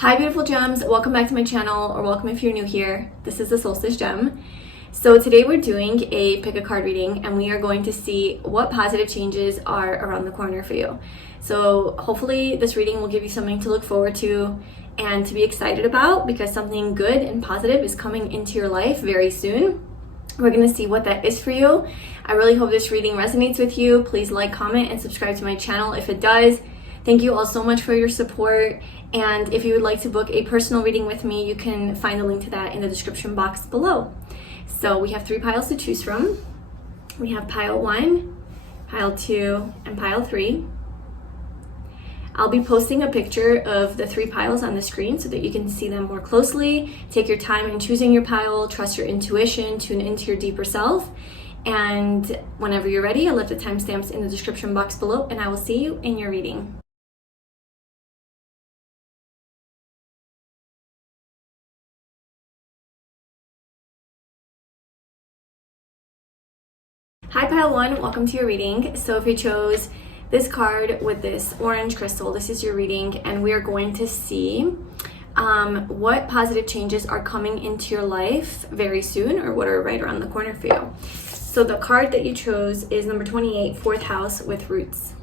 Hi beautiful gems, welcome back to my channel, or welcome if you're new here. This is the Solstice Gem. So today we're doing a pick a card reading and we are going to see what positive changes are around the corner for you. So hopefully this reading will give you something to look forward to and to be excited about, because something good and positive is coming into your life very soon. We're going to see what that is for you. I really hope this reading resonates with you. Please like, comment, and subscribe to my channel if it does. Thank you all so much for your support. And if you would like to book a personal reading with me, you can find the link to that in the description box below. So we have 3 piles to choose from. We have pile 1, pile 2, and pile 3. I'll be posting a picture of the 3 piles on the screen so that you can see them more closely. Take your time in choosing your pile, trust your intuition, tune into your deeper self. And whenever you're ready, I'll left the timestamps in the description box below, and I will see you in your reading. Hi pile 1, welcome to your reading. So if you chose this card with this orange crystal, this is your reading, and we are going to see what positive changes are coming into your life very soon, or what are right around the corner for you. So the card that you chose is number 28, 4th house with roots.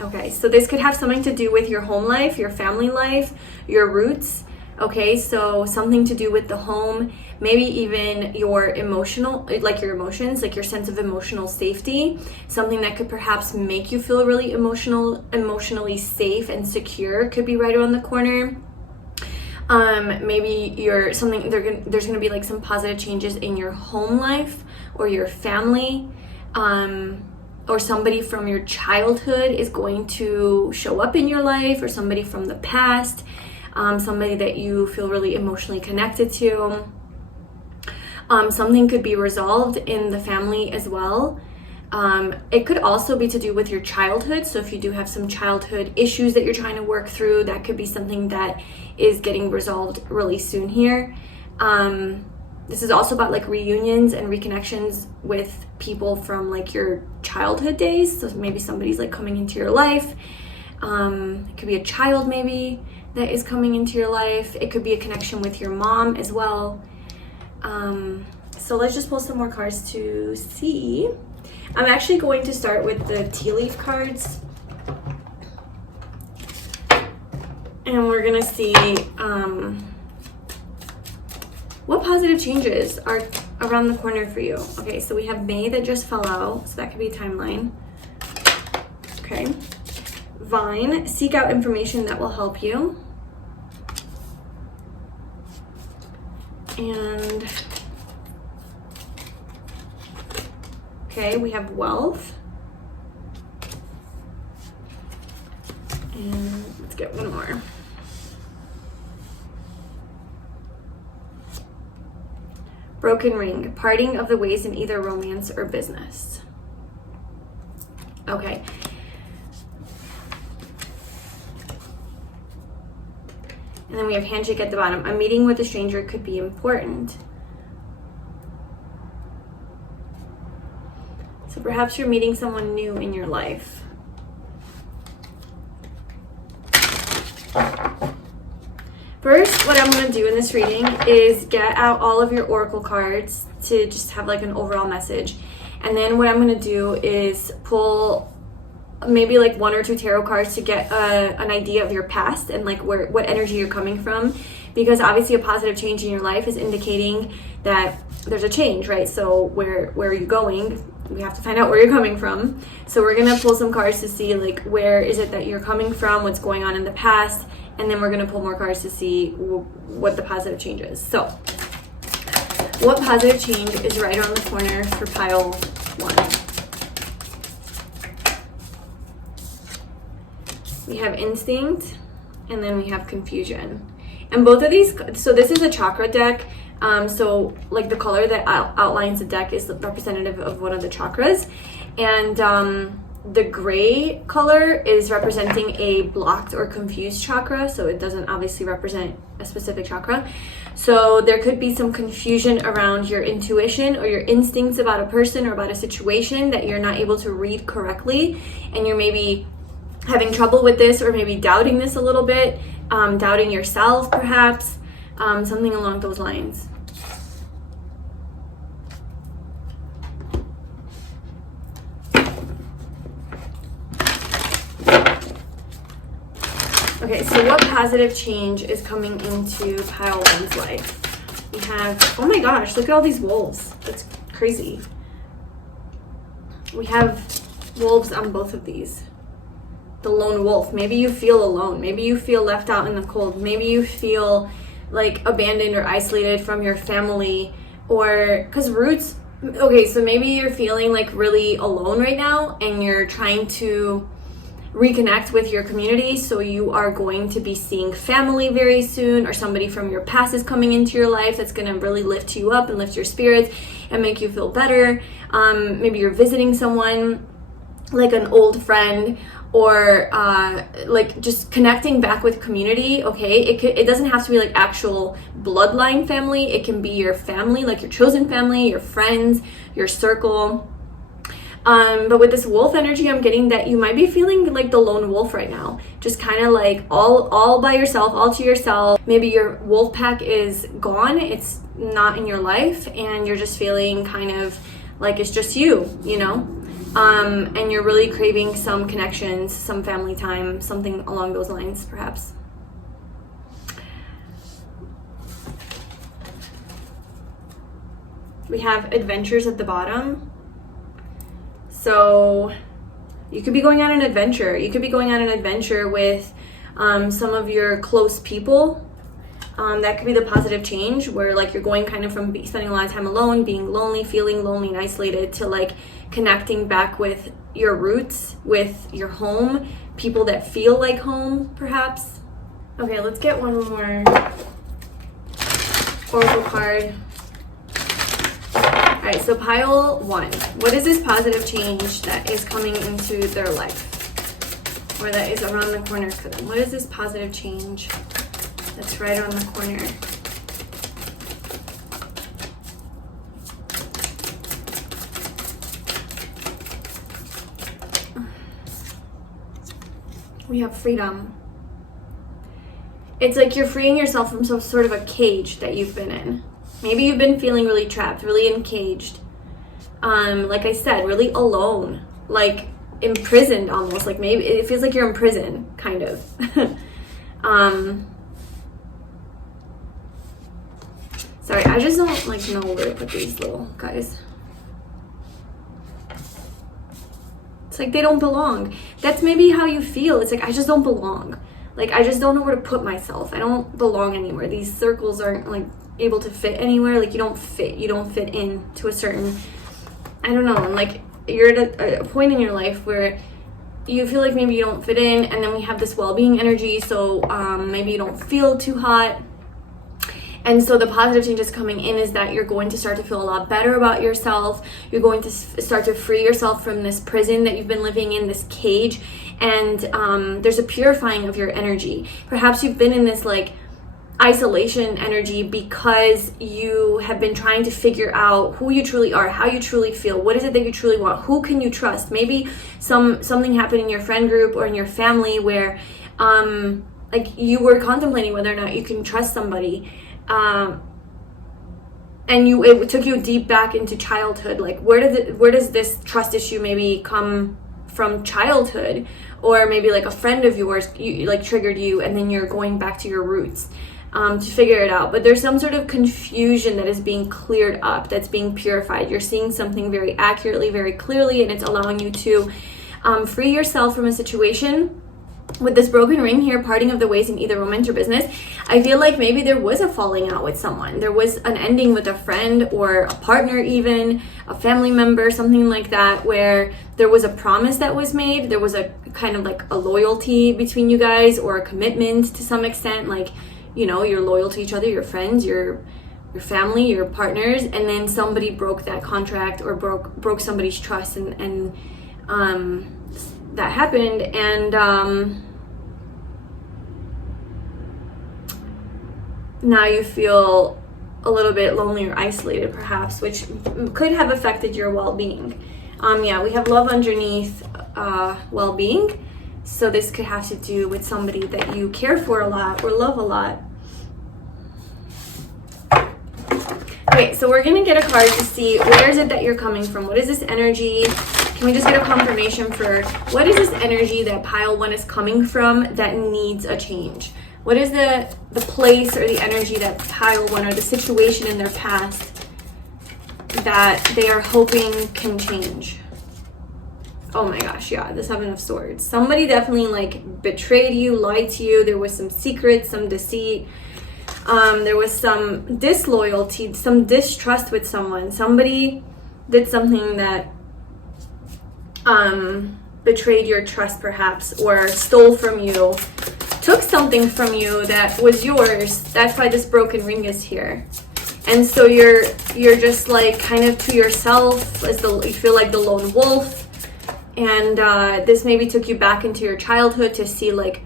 Okay, so this could have something to do with your home life, your family life, your roots. Okay, so something to do with the home, maybe even your emotional, like your emotions, like your sense of emotional safety, something that could perhaps make you feel really emotionally safe and secure could be right around the corner. Maybe there's gonna be like some positive changes in your home life or your family, or somebody from your childhood is going to show up in your life, or somebody from the past. Somebody that you feel really emotionally connected to. Something could be resolved in the family as well. It could also be to do with your childhood. So if you do have some childhood issues that you're trying to work through, that could be something that is getting resolved really soon here. This is also about like reunions and reconnections with people from like your childhood days. So maybe somebody's like coming into your life. It could be a child maybe that is coming into your life. It could be a connection with your mom as well. So let's just pull some more cards to see. I'm actually going to start with the tea leaf cards. And we're gonna see what positive changes are around the corner for you. Okay, so we have May that just fell out, so that could be a timeline. Okay. Vine, seek out information that will help you. And okay, we have wealth. And let's get one more. Broken ring, parting of the ways in either romance or business. Okay. And then we have handshake at the bottom. A meeting with a stranger could be important. So perhaps you're meeting someone new in your life. First, what I'm going to do in this reading is get out all of your oracle cards to just have like an overall message. And then what I'm going to do is pull maybe like 1 or 2 tarot cards to get an idea of your past and like what energy you're coming from, because obviously a positive change in your life is indicating that there's a change, right? So where are you going? We have to find out where you're coming from. So we're gonna pull some cards to see like where is it that you're coming from, what's going on in the past, and then we're gonna pull more cards to see what the positive change is. So what positive change is right around the corner for pile 1? We have instinct, and then we have confusion. And both of these, so this is a chakra deck. So like the color that outlines the deck is representative of one of the chakras. And the gray color is representing a blocked or confused chakra. So it doesn't obviously represent a specific chakra. So there could be some confusion around your intuition or your instincts about a person or about a situation that you're not able to read correctly. And you're maybe having trouble with this, or maybe doubting this a little bit, doubting yourself perhaps, something along those lines. Okay, so what positive change is coming into pile 1's life? We have, oh my gosh, look at all these wolves. That's crazy. We have wolves on both of these. The lone wolf. Maybe you feel alone. Maybe you feel left out in the cold. Maybe you feel like abandoned or isolated from your family, or because roots, okay, so maybe you're feeling like really alone right now and you're trying to reconnect with your community. So you are going to be seeing family very soon, or somebody from your past is coming into your life that's going to really lift you up and lift your spirits and make you feel better. Maybe you're visiting someone, like an old friend, or like just connecting back with community. Okay, it doesn't have to be like actual bloodline family. It can be your family, like your chosen family, your friends, your circle. But with this wolf energy, I'm getting that you might be feeling like the lone wolf right now, just kind of like all by yourself, all to yourself. Maybe your wolf pack is gone, it's not in your life, and you're just feeling kind of like it's just you, you know? And you're really craving some connections, some family time, something along those lines, perhaps. We have adventures at the bottom. So you could be going on an adventure. You could be going on an adventure with some of your close people. That could be the positive change, where like you're going kind of from spending a lot of time alone, being lonely, feeling lonely and isolated, to like connecting back with your roots, with your home, people that feel like home, perhaps. Okay, let's get one more oracle card. All right, so pile 1. What is this positive change that is coming into their life, or that is around the corner for them? What is this positive change that's right around the corner? We have freedom. It's like you're freeing yourself from some sort of a cage that you've been in. Maybe you've been feeling really trapped, really encaged. Like I said, really alone, like imprisoned almost. Like maybe it feels like you're in prison, kind of. Sorry, I just don't like know where to put these little guys. It's like they don't belong. That's maybe how you feel. It's like, I just don't belong. Like, I just don't know where to put myself. I don't belong anywhere. These circles aren't like able to fit anywhere. Like you don't fit in to a certain, I don't know, like you're at a point in your life where you feel like maybe you don't fit in, and then we have this well-being energy, so maybe you don't feel too hot. And so the positive changes coming in is that you're going to start to feel a lot better about yourself. You're going to start to free yourself from this prison that you've been living in, this cage, and there's a purifying of your energy. Perhaps you've been in this like isolation energy because you have been trying to figure out who you truly are, how you truly feel, what is it that you truly want, who can you trust. Maybe something happened in your friend group or in your family where like you were contemplating whether or not you can trust somebody, and it took you deep back into childhood. Like where does this trust issue maybe come from childhood, or maybe like a friend of yours like triggered you, and then you're going back to your roots to figure it out. But there's some sort of confusion that is being cleared up, that's being purified. You're seeing something very accurately, very clearly, and it's allowing you to free yourself from a situation. With this broken ring here, parting of the ways in either romance or business, I feel like maybe there was a falling out with someone. There was an ending with a friend or a partner, even a family member, something like that, where there was a promise that was made. There was a kind of like a loyalty between you guys, or a commitment to some extent, like, you know, you're loyal to each other, your friends, your family, your partners, and then somebody broke that contract or broke somebody's trust, and that happened, and now you feel a little bit lonely or isolated, perhaps, which could have affected your well-being. Yeah, we have love underneath well-being, So this could have to do with somebody that you care for a lot or love a lot. Okay, so we're going to get a card to see where is it that you're coming from. What is this energy? Can we just get a confirmation for what is this energy that pile 1 is coming from that needs a change? What is the place or the energy that pile 1 or the situation in their past that they are hoping can change? Oh my gosh, yeah, the 7 of Swords. Somebody definitely like betrayed you, lied to you. There was some secrets, some deceit. There was some disloyalty, some distrust with someone. Somebody did something that betrayed your trust perhaps, or stole from you, took something from you that was yours. That's why this broken ring is here. And so you're just like kind of to yourself, you feel like the lone wolf. And this maybe took you back into your childhood to see like,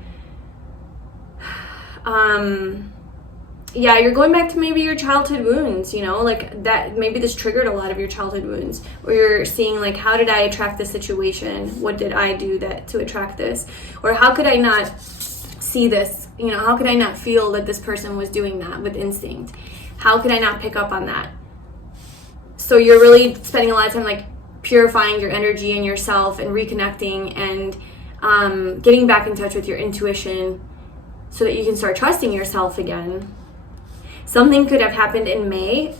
yeah, you're going back to maybe your childhood wounds, you know, like that. Maybe this triggered a lot of your childhood wounds, or you're seeing like, how did I attract this situation? What did I do to attract this? Or how could I not see this? You know, how could I not feel that this person was doing that with instinct? How could I not pick up on that? So you're really spending a lot of time like purifying your energy and yourself and reconnecting and getting back in touch with your intuition so that you can start trusting yourself again. Something could have happened in May.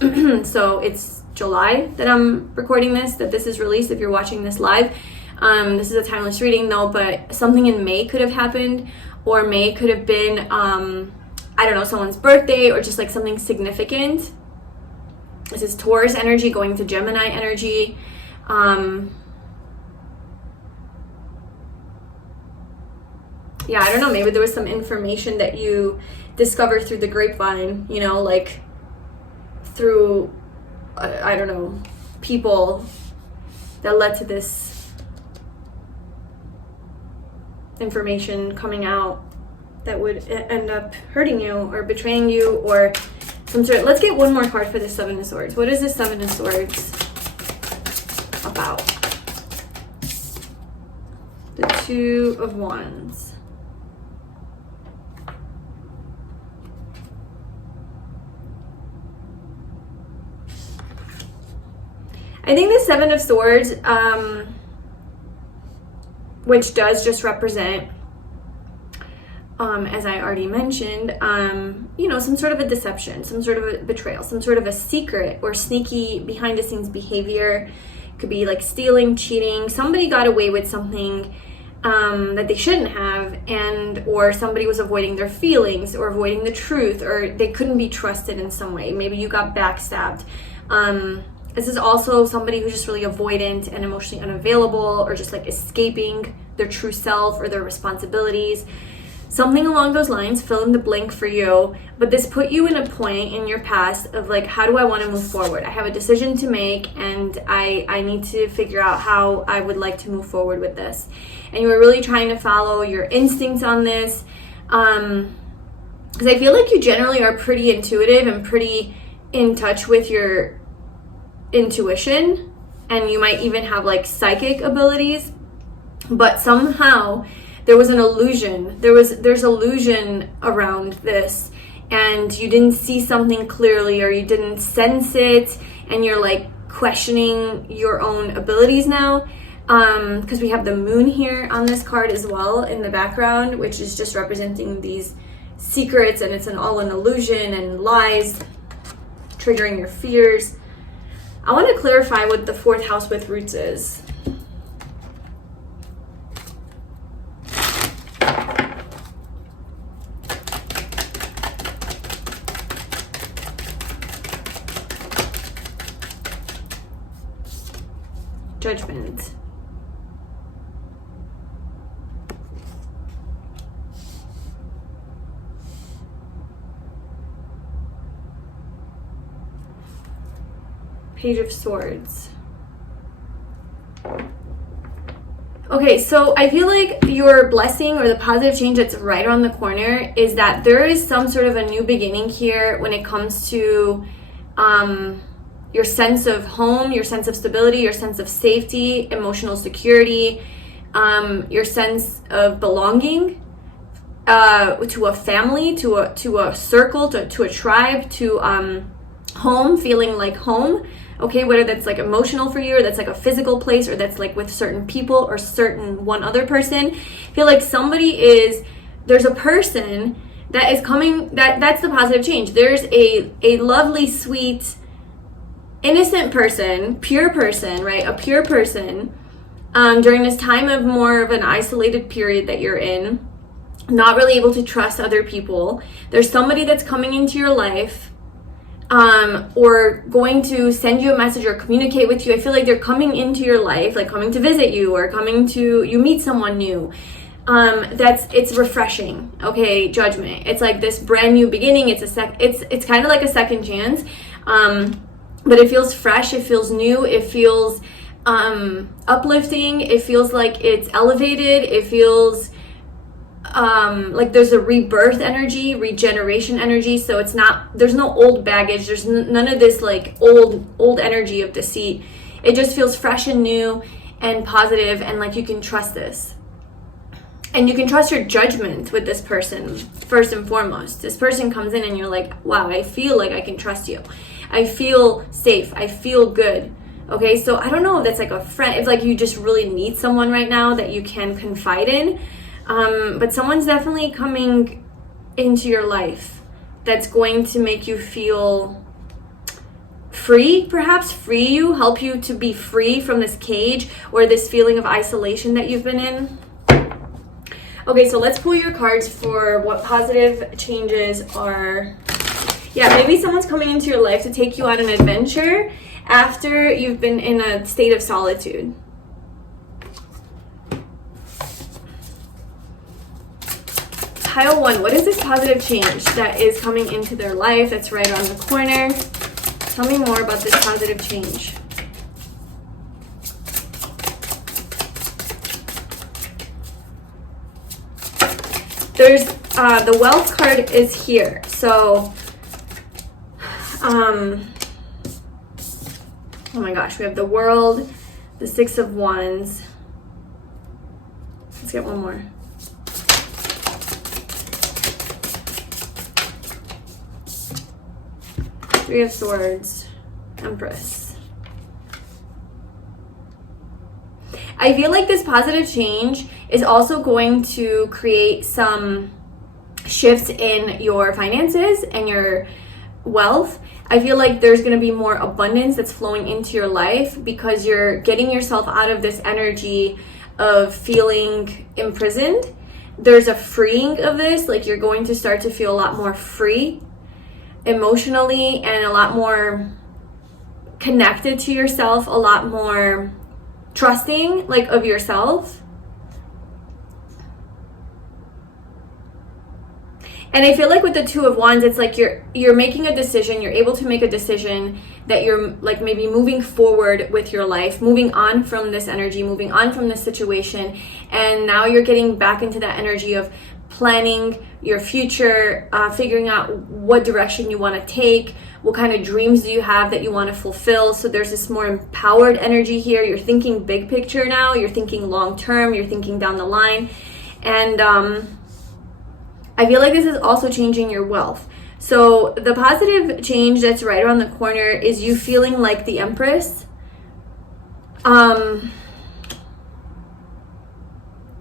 So it's July that I'm recording this, that this is released if you're watching this live. This is a timeless reading though, but something in May could have happened, or May could have been, I don't know, someone's birthday, or just like something significant. This is Taurus energy going to Gemini energy. Yeah, I don't know, maybe there was some information that you discovered through the grapevine, you know, like through, I don't know, people that led to this information coming out that would end up hurting you or betraying you or some sort of, let's get one more card for this 7 of Swords. What is this 7 of Swords about? The 2 of Wands. I think the 7 of Swords, which does just represent, as I already mentioned, you know, some sort of a deception, some sort of a betrayal, some sort of a secret or sneaky behind the scenes behavior. Could be like stealing, cheating. Somebody got away with something that they shouldn't have, or somebody was avoiding their feelings or avoiding the truth, or they couldn't be trusted in some way. Maybe you got backstabbed. This is also somebody who's just really avoidant and emotionally unavailable, or just like escaping their true self or their responsibilities. Something along those lines, fill in the blank for you. But this put you in a point in your past of like, how do I want to move forward? I have a decision to make, and I need to figure out how I would like to move forward with this. And you were really trying to follow your instincts on this. Because I feel like you generally are pretty intuitive and pretty in touch with your intuition, and you might even have like psychic abilities, but somehow there was an illusion. There's illusion around this, and you didn't see something clearly, or you didn't sense it, and you're like questioning your own abilities now, because we have the moon here on this card as well in the background, which is just representing these secrets, and it's all an illusion and lies triggering your fears. I want to clarify what the 4th house with roots is. Judgment. Page of Swords. Okay, so I feel like your blessing or the positive change that's right around the corner is that there is some sort of a new beginning here when it comes to your sense of home, your sense of stability, your sense of safety, emotional security. your sense of belonging to a family, to a circle, to a tribe, to home, feeling like home. Okay, whether that's like emotional for you, or that's like a physical place, or that's like with certain people or certain one other person. I feel like there's a person that is coming, that's the positive change. There's a lovely, sweet, innocent person, pure person, right? A pure person during this time of more of an isolated period that you're in, not really able to trust other people. There's somebody that's coming into your life or going to send you a message or communicate with you. I feel like they're coming into your life, like coming to visit you, or you meet someone new. It's refreshing. Okay, Judgment. It's like this brand new beginning. It's kind of like a second chance. But it feels fresh, it feels new, it feels uplifting, it feels like it's elevated, it feels like there's a rebirth energy, regeneration energy. So there's no old baggage, there's none of this like old energy of deceit. It just feels fresh and new and positive, and like you can trust this. And you can trust your judgment with this person, first and foremost. This person comes in and you're like, wow, I feel like I can trust you. I feel safe. I feel good. Okay, so I don't know if that's like a friend. It's like you just really need someone right now that you can confide in. But someone's definitely coming into your life that's going to make you feel free, perhaps help you to be free from this cage or this feeling of isolation that you've been in. Okay, so let's pull your cards for what positive changes are. Yeah, maybe someone's coming into your life to take you on an adventure after you've been in a state of solitude. Pile 1, what is this positive change that is coming into their life that's right around the corner? Tell me more about this positive change. There's the wealth card is here. So oh my gosh, we have the World, the Six of Wands. Let's get one more. Three of Swords, Empress. I feel like this positive change is also going to create some shifts in your finances and your wealth. I feel like there's going to be more abundance that's flowing into your life because you're getting yourself out of this energy of feeling imprisoned. There's a freeing of this, like you're going to start to feel a lot more free emotionally and a lot more connected to yourself, a lot more trusting like of yourself. And I feel like with the Two of Wands, it's like you're making a decision, you're able to make a decision that you're like maybe moving forward with your life, moving on from this energy, moving on from this situation, and now you're getting back into that energy of planning your future, figuring out what direction you want to take, what kind of dreams do you have that you want to fulfill. So there's this more empowered energy here. You're thinking big picture now, you're thinking long term, you're thinking down the line. And I feel like this is also changing your wealth. So the positive change that's right around the corner is you feeling like the Empress. And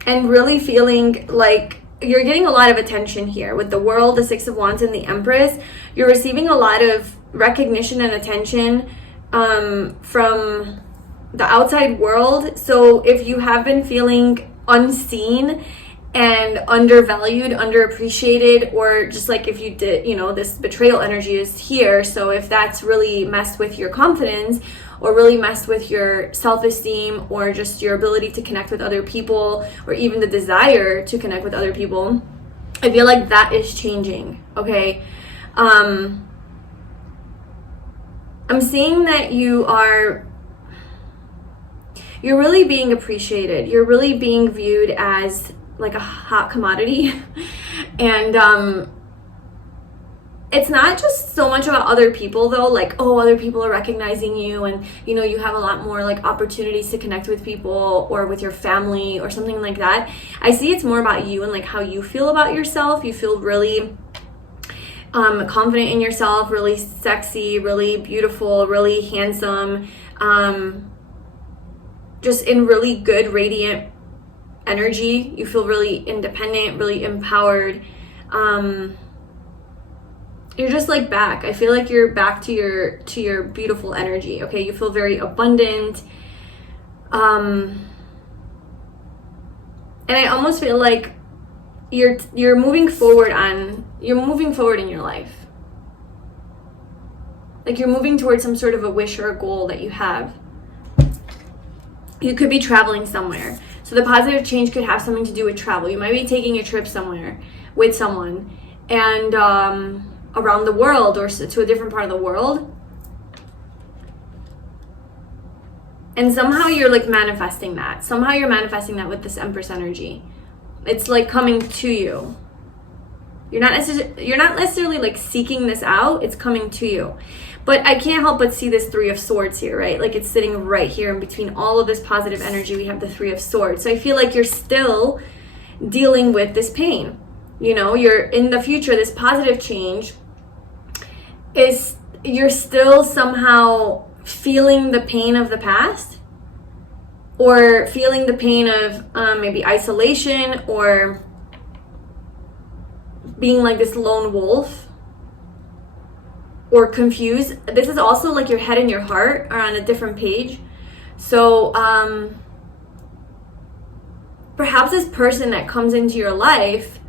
really feeling like you're getting a lot of attention here with the World, the Six of Wands, and the Empress. You're receiving a lot of recognition and attention from the outside world. So if you have been feeling unseen and undervalued, underappreciated, or just like if you did, this betrayal energy is here. So if that's really messed with your confidence or really messed with your self-esteem or just your ability to connect with other people or even the desire to connect with other people, I feel like that is changing, okay? I'm seeing that you're really being appreciated. You're really being viewed as like a hot commodity. And it's not just so much about other people though, like, oh, other people are recognizing you and, you know, you have a lot more like opportunities to connect with people or with your family or something like that. I see it's more about you and like how you feel about yourself. You feel really confident in yourself, really sexy, really beautiful, really handsome, just in really good, radiant energy. You feel really independent, really empowered. You're just like back. I feel like you're back to your beautiful energy. Okay, you feel very abundant. And I almost feel like you're moving forward in your life. Like you're moving towards some sort of a wish or a goal that you have. You could be traveling somewhere. So the positive change could have something to do with travel. You might be taking a trip somewhere with someone and around the world or to a different part of the world. And somehow you're like manifesting that. Somehow you're manifesting that with this Empress energy. It's like coming to you. You're not necessarily like seeking this out. It's coming to you. But I can't help but see this Three of Swords here, right? Like it's sitting right here in between all of this positive energy. We have the Three of Swords. So I feel like you're still dealing with this pain. You know, you're in the future, this positive change is you're still somehow feeling the pain of the past or feeling the pain of maybe isolation or being like this lone wolf or confused. This is also like your head and your heart are on a different page. So perhaps this person that comes into your life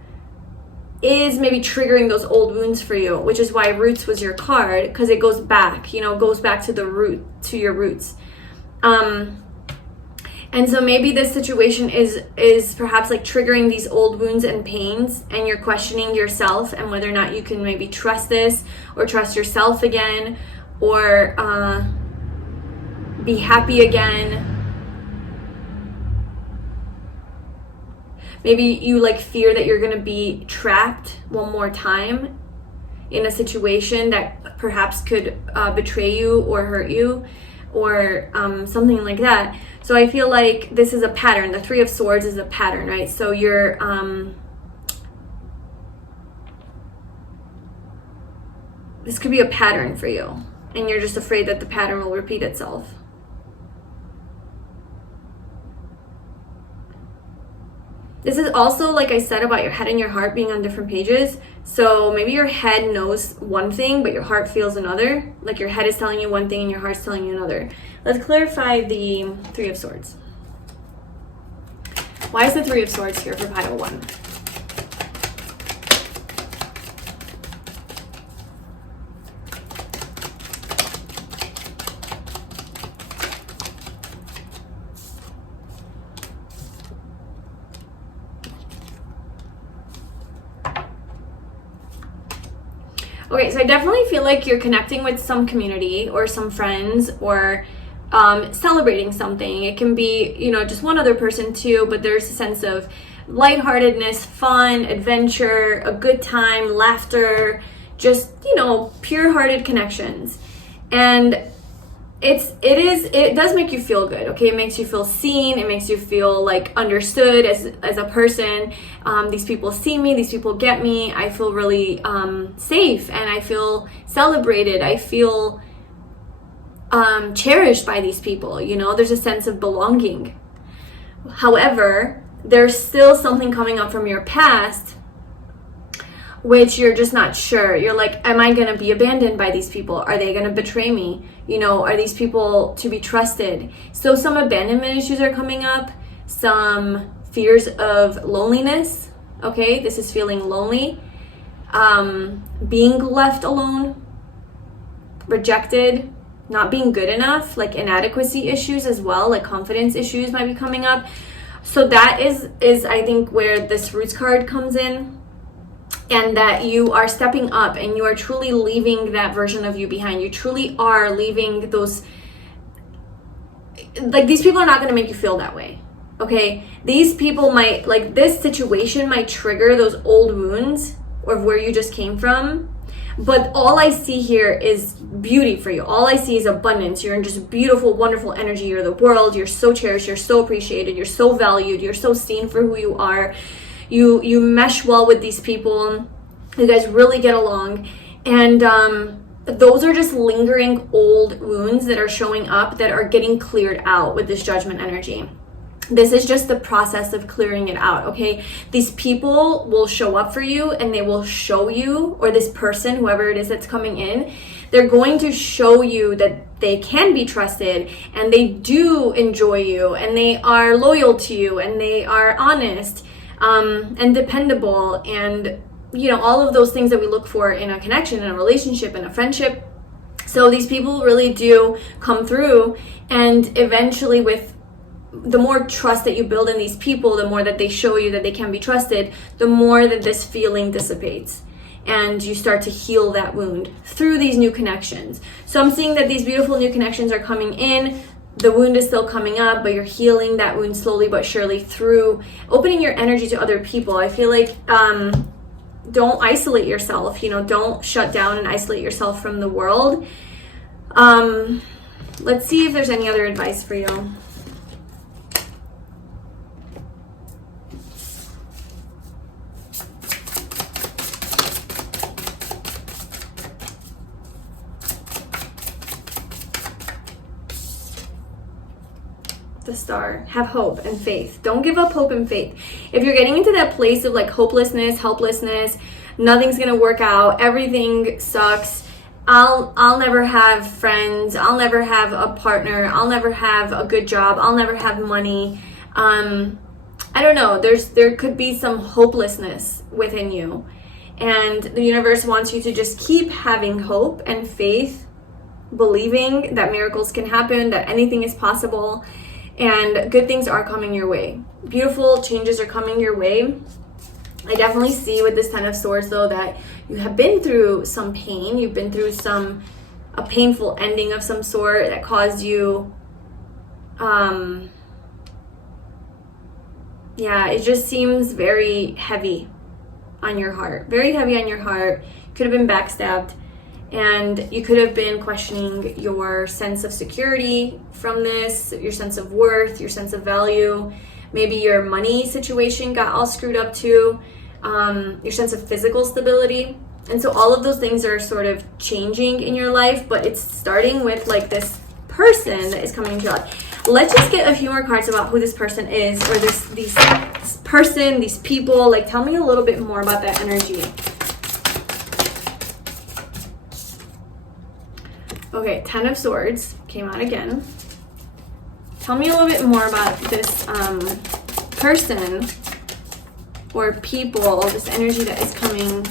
is maybe triggering those old wounds for you, which is why Roots was your card, because it goes back, you know, goes back to the root, to your roots. And so maybe this situation is perhaps like triggering these old wounds and pains, and you're questioning yourself and whether or not you can maybe trust this or trust yourself again or be happy again. Maybe you like fear that you're going to be trapped one more time in a situation that perhaps could betray you or hurt you or something like that. So I feel like this is a pattern. The Three of Swords is a pattern, right? So you're this could be a pattern for you and you're just afraid that the pattern will repeat itself. This is also, like I said, about your head and your heart being on different pages. So maybe your head knows one thing, but your heart feels another. Like your head is telling you one thing and your heart's telling you another. Let's clarify the Three of Swords. Why is the Three of Swords here for pile 1? Okay, so I definitely feel like you're connecting with some community or some friends or celebrating something. It can be, you know, just one other person too, but there's a sense of lightheartedness, fun, adventure, a good time, laughter, just, you know, pure-hearted connections. And it does make you feel good, okay? It makes you feel seen. It makes you feel like understood as a person. These people see me. These people get me. I feel really safe and I feel celebrated. I feel cherished by these people, you know? There's a sense of belonging. However, there's still something coming up from your past which you're just not sure. You're like, am I going to be abandoned by these people? Are they going to betray me? You know, are these people to be trusted? So some abandonment issues are coming up, some fears of loneliness. Okay, this is feeling lonely, being left alone, rejected, not being good enough, like inadequacy issues as well, like confidence issues might be coming up. So that is I think where this Roots card comes in. And that you are stepping up and you are truly leaving that version of you behind. You truly are leaving those, like, these people are not going to make you feel that way, okay? These people might, like, this situation might trigger those old wounds or where you just came from. But all I see here is beauty for you. All I see is abundance. You're in just beautiful, wonderful energy. You're the world. You're so cherished. You're so appreciated. You're so valued. You're so seen for who you are. You mesh well with these people. You guys really get along. And those are just lingering old wounds that are showing up that are getting cleared out with this Judgment energy. This is just the process of clearing it out, okay? These people will show up for you and they will show you, or this person, whoever it is that's coming in, they're going to show you that they can be trusted and they do enjoy you and they are loyal to you and they are honest and dependable, and you know, all of those things that we look for in a connection, in a relationship, in a friendship. So these people really do come through, and eventually with the more trust that you build in these people, the more that they show you that they can be trusted, the more that this feeling dissipates and you start to heal that wound through these new connections. So I'm seeing that these beautiful new connections are coming in. The wound is still coming up, but you're healing that wound slowly but surely through opening your energy to other people. I feel like don't isolate yourself, you know, don't shut down and isolate yourself from the world. Let's see if there's any other advice for you. The Star. Have hope and faith. Don't give up hope and faith. If you're getting into that place of like hopelessness, helplessness, nothing's gonna work out, everything sucks, I'll never have friends, I'll never have a partner, I'll never have a good job, I'll never have money, I don't know, there could be some hopelessness within you, and the universe wants you to just keep having hope and faith, believing that miracles can happen, that anything is possible, and good things are coming your way. Beautiful changes are coming your way. I definitely see with this Ten of Swords though that you have been through some pain. You've been through a painful ending of some sort that caused you, it just seems very heavy on your heart. Very heavy on your heart. Could have been backstabbed. And you could have been questioning your sense of security from this, your sense of worth, your sense of value. Maybe your money situation got all screwed up too, your sense of physical stability. And so all of those things are sort of changing in your life, but it's starting with like this person that is coming into your life. Let's just get a few more cards about who this person is, or this person, these people. Like, tell me a little bit more about that energy. Okay, Ten of Swords came out again. Tell me a little bit more about this person or people, this energy that is coming.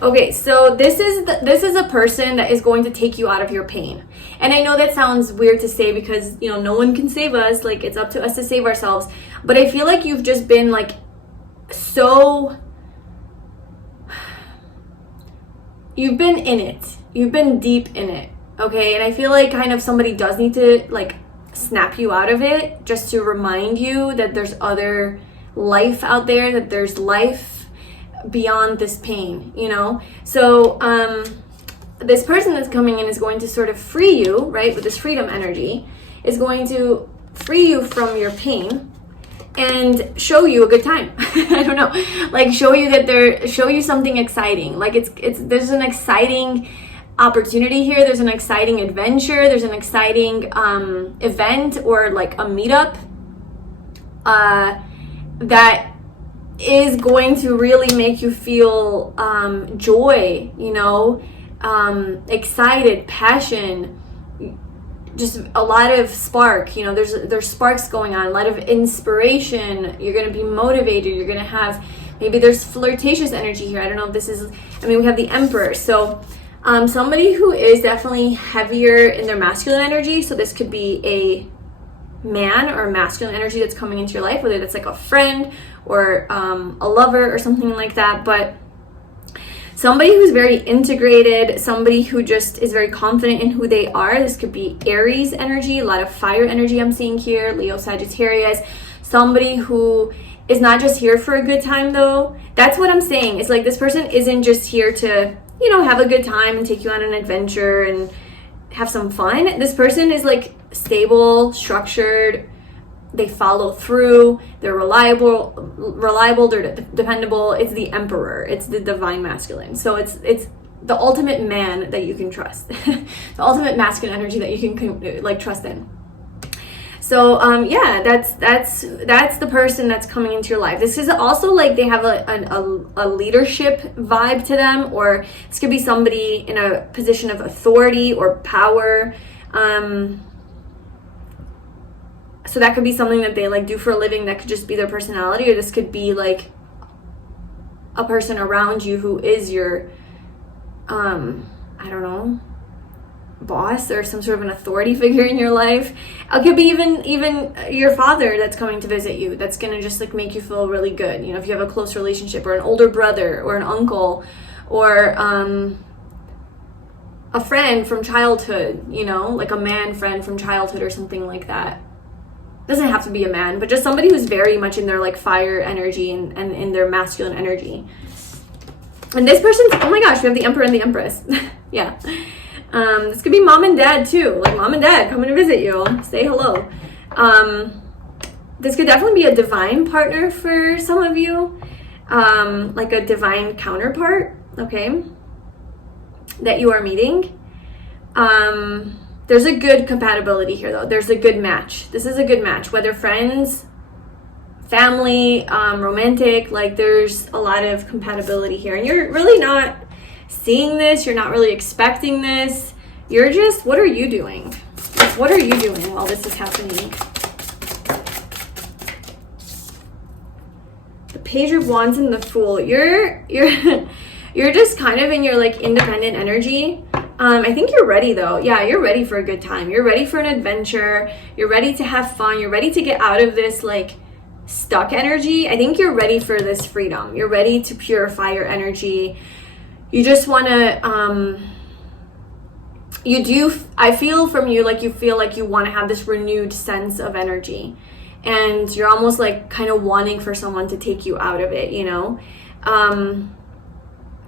Okay, so this is a person that is going to take you out of your pain. And I know that sounds weird to say because, you know, no one can save us. Like, it's up to us to save ourselves. But I feel like you've just been like so... You've been in it. You've been deep in it, okay? And I feel like kind of somebody does need to like snap you out of it just to remind you that there's other life out there, that there's life beyond this pain, you know? So this person that's coming in is going to sort of free you, right? With this freedom energy, is going to free you from your pain and show you a good time. I don't know, like show you something exciting. Like there's an exciting opportunity here. There's an exciting adventure. There's an exciting event or like a meetup that is going to really make you feel joy, you know, excited, passion, just a lot of spark, you know, there's sparks going on, a lot of inspiration. You're going to be motivated. You're going to have, maybe there's flirtatious energy here. I don't know if this is, I mean, we have the Emperor. So somebody who is definitely heavier in their masculine energy. So this could be a man or masculine energy that's coming into your life, whether that's like a friend or a lover or something like that. But somebody who's very integrated, somebody who just is very confident in who they are. This could be Aries energy, a lot of fire energy I'm seeing here, Leo, Sagittarius. Somebody who is not just here for a good time though. That's what I'm saying. It's like this person isn't just here to, you know, have a good time and take you on an adventure and have some fun. This person is like stable, structured, they follow through, they're reliable, they're dependable. It's the Emperor, it's the divine masculine. So it's the ultimate man that you can trust. The ultimate masculine energy that you can like trust in. So yeah, that's the person that's coming into your life. This is also like they have a leadership vibe to them, or this could be somebody in a position of authority or power. So that could be something that they like do for a living. That could just be their personality, or this could be like a person around you who is your, I don't know, boss or some sort of an authority figure in your life. It could be even your father that's coming to visit you. That's gonna just like make you feel really good. You know, if you have a close relationship, or an older brother, or an uncle, or a friend from childhood. You know, like a man friend from childhood or something like that. Doesn't have to be a man, but just somebody who's very much in their like fire energy and in their masculine energy. And this person's, oh my gosh, we have the Emperor and the Empress. Yeah. This could be mom and dad too. Like mom and dad coming to visit you. Say hello. This could definitely be a divine partner for some of you. Like a divine counterpart, okay, that you are meeting. There's a good compatibility here though. There's a good match. This is a good match, whether friends, family, romantic, like there's a lot of compatibility here. And you're really not seeing this. You're not really expecting this. You're just, what are you doing? What are you doing while this is happening? The Page of Wands and the Fool. You're just kind of in your like independent energy. I think you're ready though. Yeah, you're ready for a good time. You're ready for an adventure. You're ready to have fun. You're ready to get out of this like stuck energy. I think you're ready for this freedom. You're ready to purify your energy. You just want to, I feel from you like you feel like you want to have this renewed sense of energy. And you're almost like kind of wanting for someone to take you out of it, you know?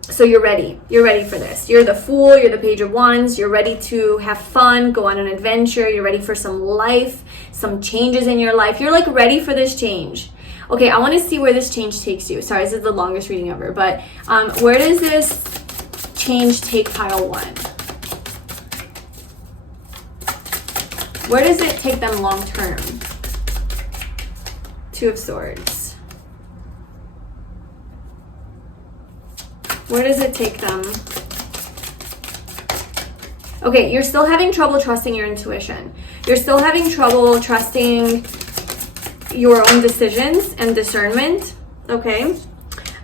So you're ready. You're ready for this. You're the Fool. You're the Page of Wands. You're ready to have fun, go on an adventure. You're ready for some life, some changes in your life. You're like ready for this change. Okay, I want to see where this change takes you. Sorry, this is the longest reading ever, but where does this change take pile one? Where does it take them long term? Two of Swords. Where does it take them? Okay, you're still having trouble trusting your intuition. You're still having trouble trusting your own decisions and discernment, okay?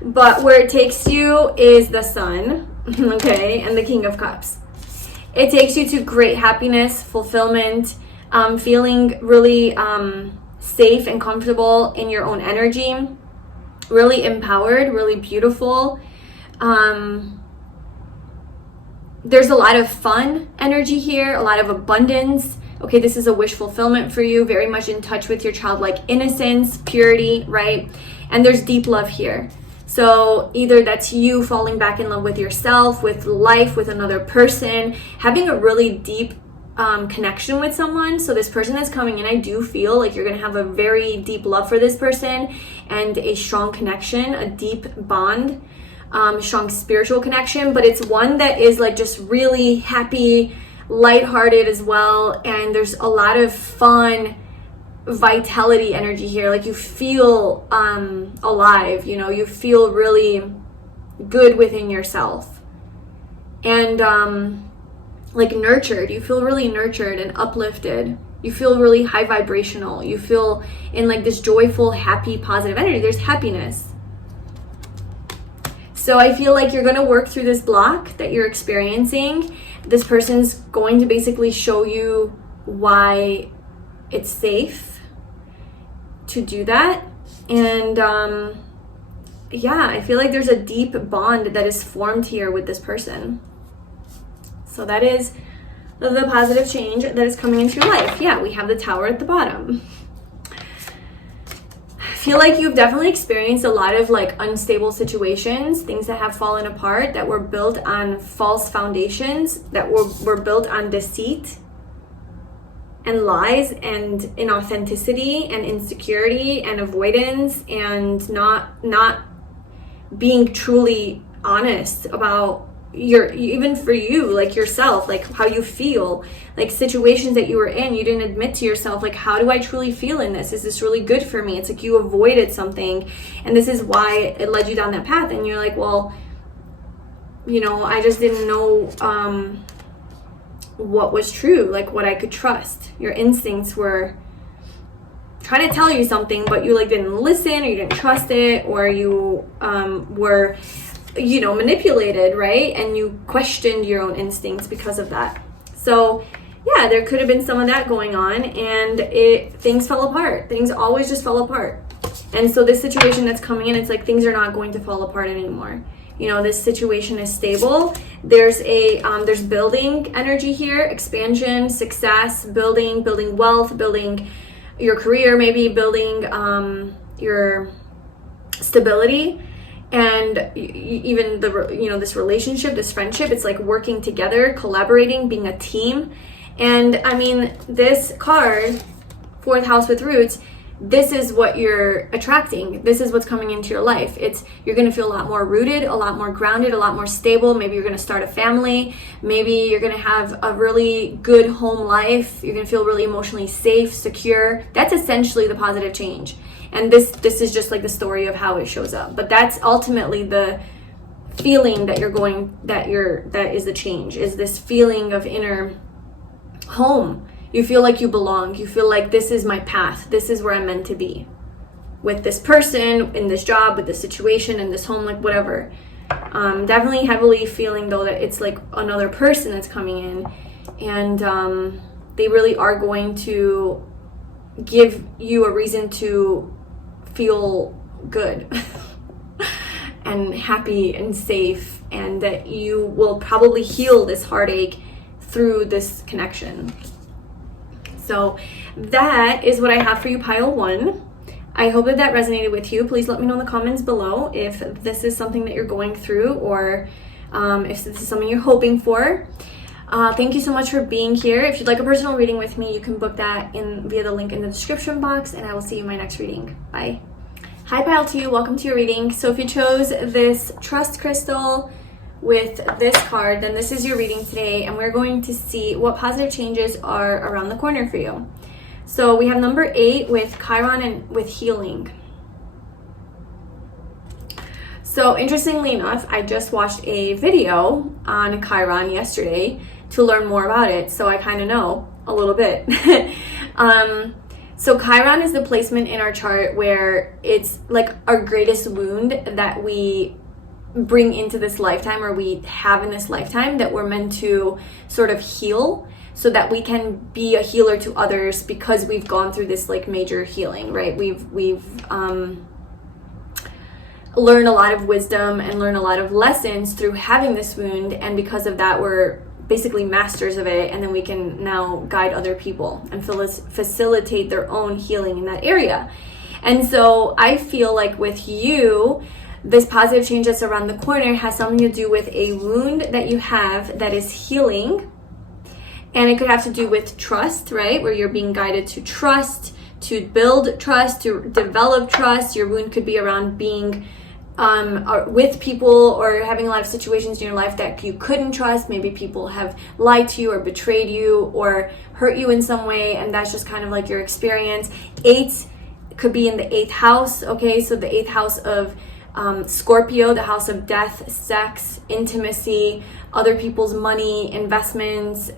But where it takes you is the Sun, okay, and the King of Cups. It takes you to great happiness, fulfillment, feeling really safe and comfortable in your own energy, really empowered, really beautiful. There's a lot of fun energy here, a lot of abundance. Okay, this is a wish fulfillment for you, very much in touch with your childlike innocence, purity, right? And there's deep love here. So either that's you falling back in love with yourself, with life, with another person, having a really deep connection with someone. So this person that's coming in, I do feel like you're going to have a very deep love for this person and a strong connection, a deep bond. Strong spiritual connection, but it's one that is like just really happy, lighthearted as well, and there's a lot of fun, vitality energy here. Like you feel alive, you know, you feel really good within yourself, and like nurtured. You feel really nurtured and uplifted. You feel really high vibrational. You feel in like this joyful, happy, positive energy. There's happiness. So I feel like you're going to work through this block that you're experiencing. This person's going to basically show you why it's safe to do that. And yeah, I feel like there's a deep bond that is formed here with this person. So that is the positive change that is coming into your life. Yeah, we have the Tower at the bottom. I feel like you've definitely experienced a lot of like unstable situations, things that have fallen apart, that were built on false foundations, that were built on deceit and lies and inauthenticity and insecurity and avoidance and not being truly honest about even for you, like yourself, like how you feel, like situations that you were in, you didn't admit to yourself, like, how do I truly feel in this? Is this really good for me? It's like you avoided something, and this is why it led you down that path. And you're like, well, you know, I just didn't know what was true, like what I could trust. Your instincts were trying to tell you something, but you like didn't listen, or you didn't trust it, or you were, you know, manipulated, right? And you questioned your own instincts because of that. So yeah, there could have been some of that going on, and things fell apart. Things always just fell apart. And so this situation that's coming in, it's like things are not going to fall apart anymore. You know, this situation is stable. There's there's building energy here, expansion, success, building wealth, building your career, maybe building your stability. And even this relationship, this friendship, it's like working together, collaborating, being a team. And I mean, this card, fourth house with roots, this is what you're attracting. This is what's coming into your life. You're going to feel a lot more rooted, a lot more grounded, a lot more stable. Maybe you're going to start a family. Maybe you're going to have a really good home life. You're going to feel really emotionally safe, secure. That's essentially the positive change. And this is just like the story of how it shows up. But that's ultimately the feeling that that is the change, is this feeling of inner home. You feel like you belong. You feel like this is my path. This is where I'm meant to be. With this person, in this job, with this situation, in this home, like whatever. Definitely heavily feeling though that it's like another person that's coming in. And they really are going to give you a reason to feel good and happy and safe, and that you will probably heal this heartache through this connection. So that is what I have for you, pile 1. I hope that resonated with you. Please let me know in the comments below if this is something that you're going through, or if this is something you're hoping for. Thank you so much for being here. If you'd like a personal reading with me, you can book that via the link in the description box, and I will see you in my next reading. Bye. Hi, pile 2. Welcome to your reading. So if you chose this trust crystal with this card, then this is your reading today, and we're going to see what positive changes are around the corner for you. So we have number 8 with Chiron and with healing. So interestingly enough, I just watched a video on Chiron yesterday to learn more about it, so I kind of know a little bit. So Chiron is the placement in our chart where it's like our greatest wound that we bring into this lifetime, or we have in this lifetime, that we're meant to sort of heal, so that we can be a healer to others, because we've gone through this like major healing, right? We've learned a lot of wisdom and learned a lot of lessons through having this wound, and because of that we're basically masters of it, and then we can now guide other people and facilitate their own healing in that area. And so I feel like with you, this positive change that's around the corner has something to do with a wound that you have that is healing. And it could have to do with trust, right? Where you're being guided to trust, to build trust, to develop trust. Your wound could be around being with people, or having a lot of situations in your life that you couldn't trust. Maybe people have lied to you or betrayed you or hurt you in some way, and that's just kind of like your experience. 8 could be in the 8th house, okay? So the 8th house of Scorpio, the house of death, sex, intimacy, other people's money, investments,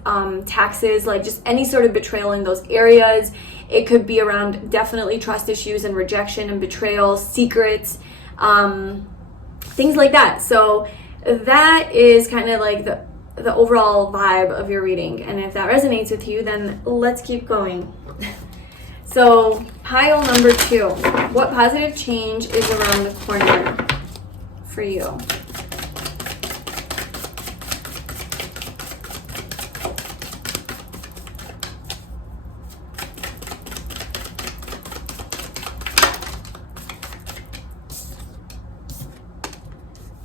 taxes, like just any sort of betrayal in those areas. It could be around definitely trust issues and rejection and betrayal, secrets, things like that. So that is kind of like the overall vibe of your reading. And if that resonates with you, then let's keep going. So pile number 2, what positive change is around the corner? for you.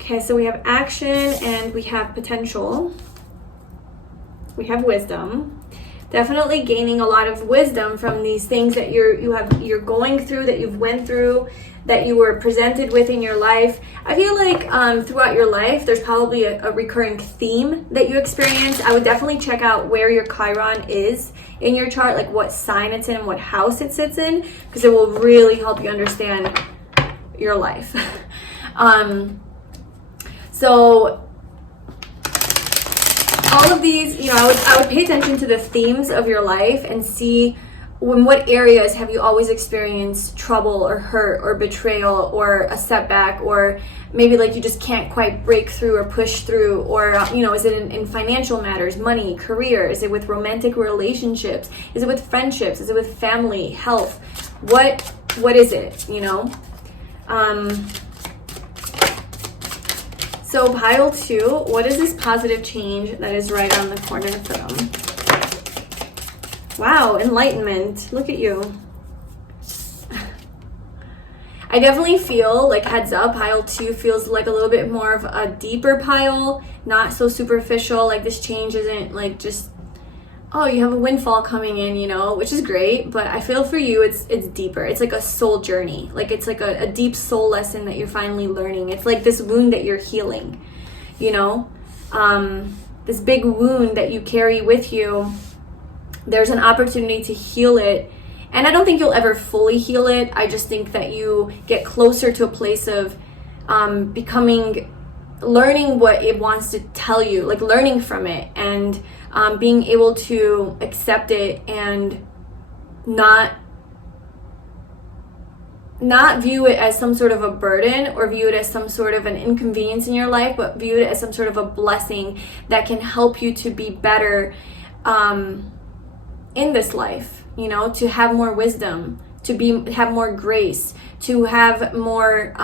Okay, so we have action and we have potential. We have wisdom. Definitely gaining a lot of wisdom from these things that you're going through, that you've went through, that you were presented with in your life. I feel like throughout your life, there's probably a recurring theme that you experience. I would definitely check out where your Chiron is in your chart, like what sign it's in, what house it sits in, because it will really help you understand your life. So all of these, I would pay attention to the themes of your life and see in what areas have you always experienced trouble or hurt or betrayal or a setback, or maybe like you just can't quite break through or push through, or is it in financial matters, money, career? Is it with romantic relationships? Is it with friendships? Is it with family, health? What is it, So pile 2, what is this positive change that is right on the corner for them? Wow, enlightenment. Look at you. I definitely feel like, heads up, pile 2 feels like a little bit more of a deeper pile, not so superficial. Like this change isn't like just, oh, you have a windfall coming in, which is great, but I feel for you it's deeper. It's like a soul journey. Like it's like a deep soul lesson that you're finally learning. It's like this wound that you're healing, this big wound that you carry with you. There's an opportunity to heal it, and I don't think you'll ever fully heal it. I just think that you get closer to a place of learning what it wants to tell you, like learning from it, and being able to accept it and not view it as some sort of a burden or view it as some sort of an inconvenience in your life, but view it as some sort of a blessing that can help you to be better in this life, to have more wisdom, to have more grace, to have more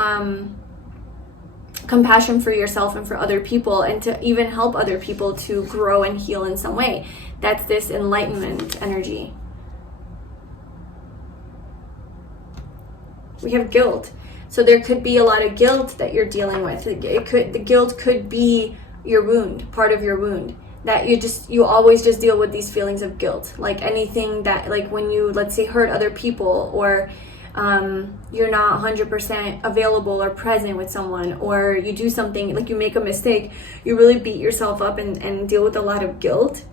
compassion for yourself and for other people, and to even help other people to grow and heal in some way. That's this enlightenment energy. We have guilt. So there could be a lot of guilt that you're dealing with. The guilt could be your wound, part of your wound. That you always just deal with these feelings of guilt. Like anything that, like when you, let's say, hurt other people, or you're not 100% available or present with someone, or you do something, like you make a mistake, you really beat yourself up and deal with a lot of guilt.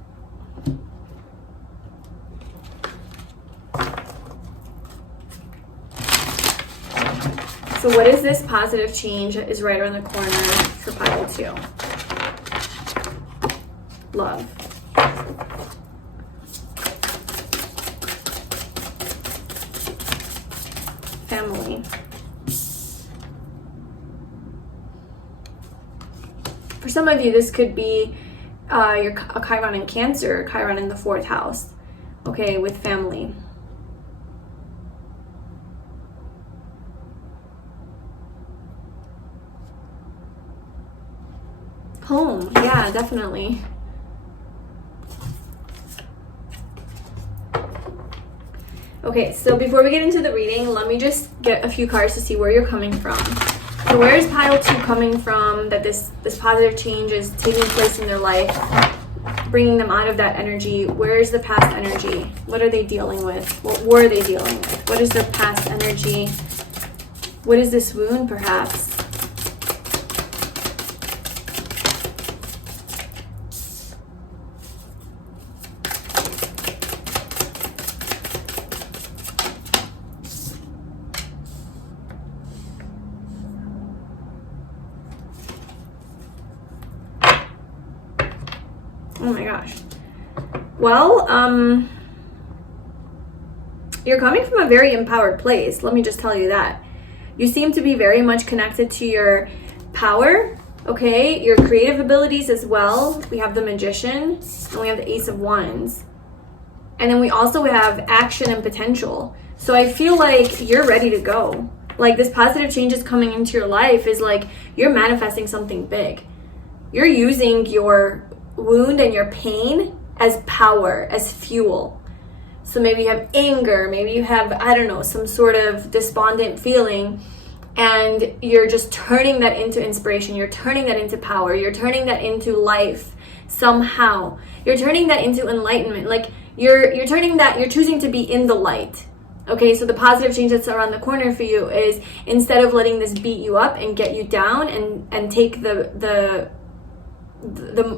So what is this positive change that is right around the corner for pile 2? Love. Family. For some of you, this could be a Chiron in Cancer, Chiron in the 4th house, okay, with family. Home, yeah, definitely. Okay, so before we get into the reading, let me just get a few cards to see where you're coming from. So where is pile 2 coming from, that this positive change is taking place in their life, bringing them out of that energy? Where is the past energy? What are they dealing with? What were they dealing with? What is their past energy? What is this wound, perhaps? Oh my gosh. Well, you're coming from a very empowered place. Let me just tell you that. You seem to be very much connected to your power, okay? Your creative abilities as well. We have the Magician, and we have the Ace of Wands. And then we also have action and potential. So I feel like you're ready to go. like this positive change is coming into your life is like you're manifesting something big. You're using your wound and your pain as power, as fuel. So maybe you have anger, maybe you have, I don't know, some sort of despondent feeling, and you're just turning that into inspiration. You're turning that into power. You're turning that into life somehow. You're turning that into enlightenment. Like you're turning that, you're choosing to be in the light. Okay, so the positive change that's around the corner for you is instead of letting this beat you up and get you down and take the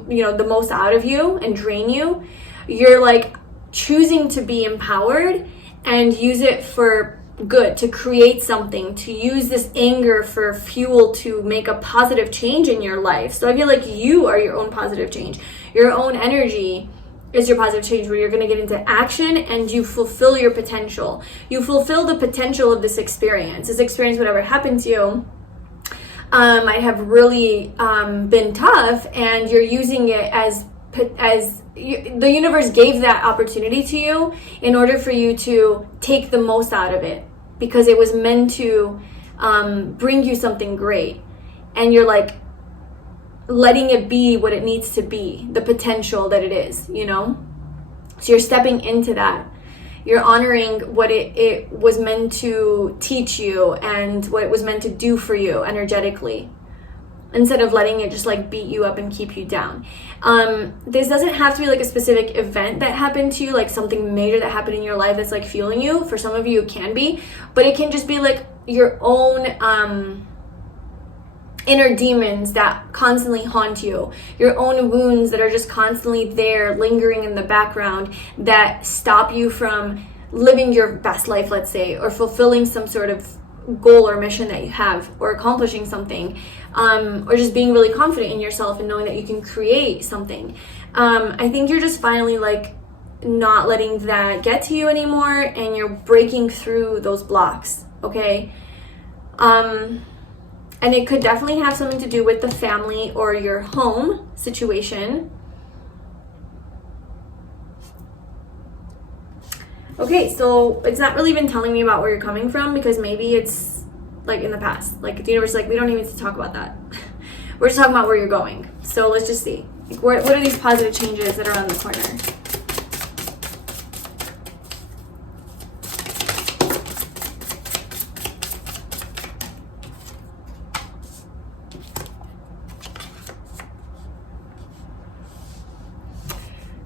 you know, the most out of you and drain you, you're like choosing to be empowered and use it for good, to create something, to use this anger for fuel to make a positive change in your life. So I feel like you are your own positive change. Your own energy is your positive change, where you're going to get into action and you fulfill your potential. You fulfill the potential of this experience. This experience, whatever happened to you, might have really been tough, and you're using it as the universe gave that opportunity to you in order for you to take the most out of it, because it was meant to bring you something great, and you're like letting it be what it needs to be, the potential that it is, you know? So you're stepping into that. You're honoring what it was meant to teach you and what it was meant to do for you energetically, instead of letting it just like beat you up and keep you down. This doesn't have to be like a specific event that happened to you, like something major that happened in your life that's like fueling you. For some of you it can be, but it can just be like your own inner demons that constantly haunt you, your own wounds that are just constantly there lingering in the background that stop you from living your best life, let's say, or fulfilling some sort of goal or mission that you have, or accomplishing something, or just being really confident in yourself and knowing that you can create something. I think you're just finally like not letting that get to you anymore, and you're breaking through those blocks, okay? And it could definitely have something to do with the family or your home situation. Okay, so it's not really been telling me about where you're coming from, because maybe it's like in the past. Like the universe is like, we don't even need to talk about that. We're just talking about where you're going. So let's just see. Like, what are these positive changes that are on the corner?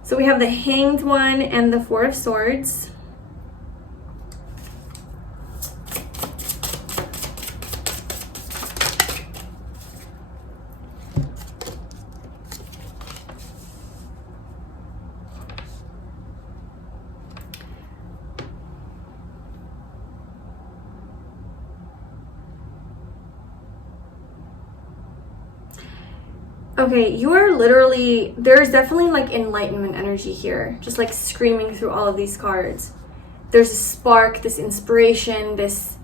So we have the Hanged One and the Four of Swords. Okay, you are literally, there's definitely like enlightenment energy here, just like screaming through all of these cards. There's a spark, this inspiration, this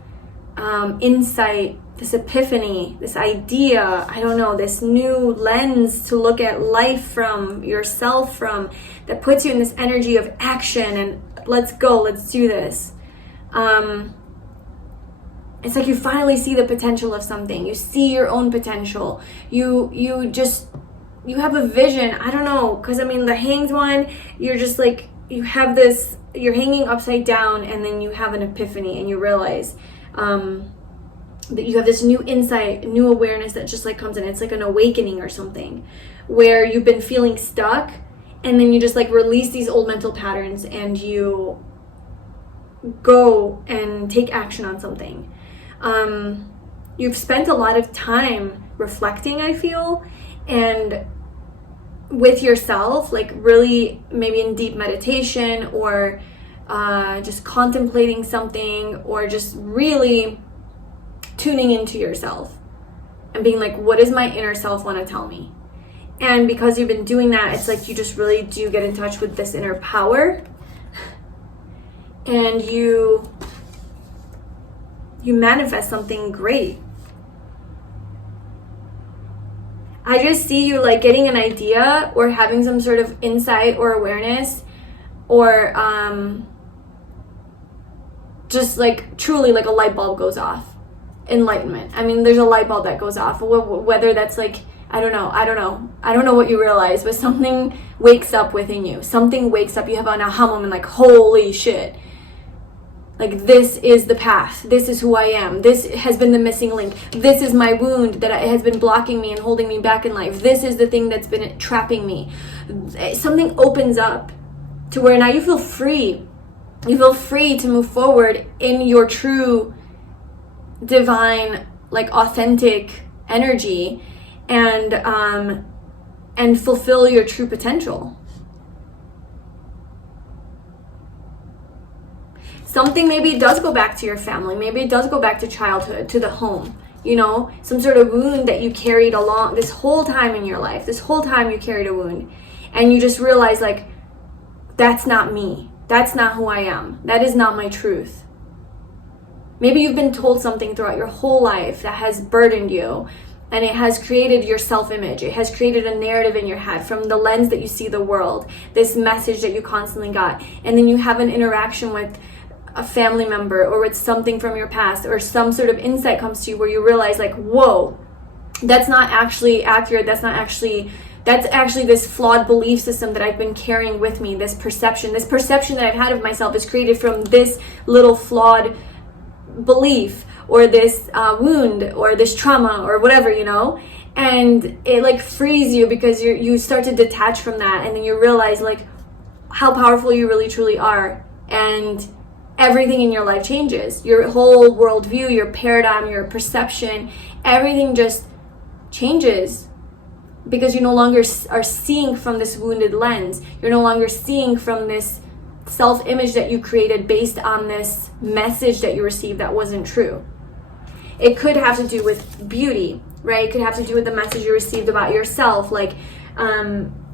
insight, this epiphany, this idea, I don't know, this new lens to look at life from, yourself from, that puts you in this energy of action and let's go, let's do this. It's like you finally see the potential of something. You see your own potential. You have a vision. I don't know, because I mean the Hanged One, you're just like, you have this, you're hanging upside down, and then you have an epiphany and you realize that you have this new insight, new awareness that just like comes in. It's like an awakening or something, where you've been feeling stuck, and then you just like release these old mental patterns and you go and take action on something. You've spent a lot of time reflecting, I feel, and with yourself, like really maybe in deep meditation, or just contemplating something, or just really tuning into yourself and being like, what does my inner self want to tell me? And because you've been doing that, it's like you just really do get in touch with this inner power, and you manifest something great. I just see you like getting an idea, or having some sort of insight or awareness, or just like truly like a light bulb goes off, enlightenment. I mean, there's a light bulb that goes off, whether that's like, I don't know what you realize, but something wakes up within you. Something wakes up. You have an aha moment, like, holy shit. Like, this is the path. This is who I am. This has been the missing link. This is my wound that has been blocking me and holding me back in life. This is the thing that's been trapping me. Something opens up to where now you feel free. You feel free to move forward in your true, divine, like, authentic energy and fulfill your true potential. Something, maybe it does go back to your family. Maybe it does go back to childhood, to the home. You know, some sort of wound that you carried along this whole time in your life. This whole time you carried a wound. And you just realize, like, that's not me. That's not who I am. That is not my truth. Maybe you've been told something throughout your whole life that has burdened you. And it has created your self-image. It has created a narrative in your head from the lens that you see the world. This message that you constantly got. And then you have an interaction with a family member or with something from your past, or some sort of insight comes to you where you realize, like, whoa, that's not actually accurate. That's actually this flawed belief system that I've been carrying with me. This perception that I've had of myself is created from this little flawed belief, or this wound, or this trauma, or whatever, you know. And it, like, frees you because you start to detach from that, and then you realize, like, how powerful you really truly are. And everything in your life changes. Your whole worldview, your paradigm, your perception, everything just changes because you no longer are seeing from this wounded lens. You're no longer seeing from this self-image that you created based on this message that you received that wasn't true. It could have to do with beauty, right? It could have to do with the message you received about yourself, like,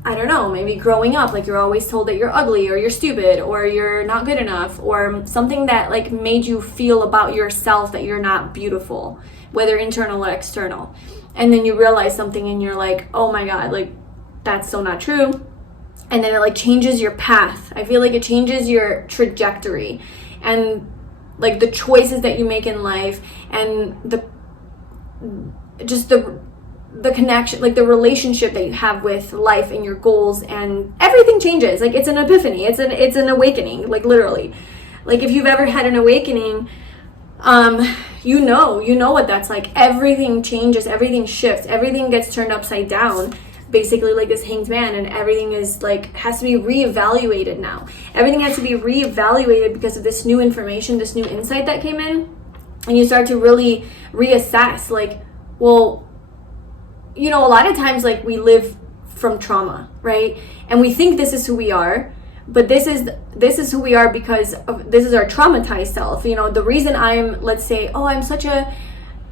I don't know, maybe growing up, like, you're always told that you're ugly, or you're stupid, or you're not good enough, or something that, like, made you feel about yourself that you're not beautiful, whether internal or external. And then you realize something and you're like, oh my God, like, that's so not true. And then it, like, changes your path. I feel like it changes your trajectory and, like, the choices that you make in life, and the connection, like, the relationship that you have with life and your goals, and everything changes. Like, it's an epiphany. It's an awakening, like, literally. Like, if you've ever had an awakening, you know what that's like. Everything changes, everything shifts, everything gets turned upside down, basically, like this hanged man, and everything is, like, has to be reevaluated now. Everything has to be reevaluated because of this new information, this new insight that came in, and you start to really reassess, like, well, you know, a lot of times, like, we live from trauma, right? And we think this is who we are, but this is who we are because this is our traumatized self. You know, the reason I'm, let's say, oh, I'm such a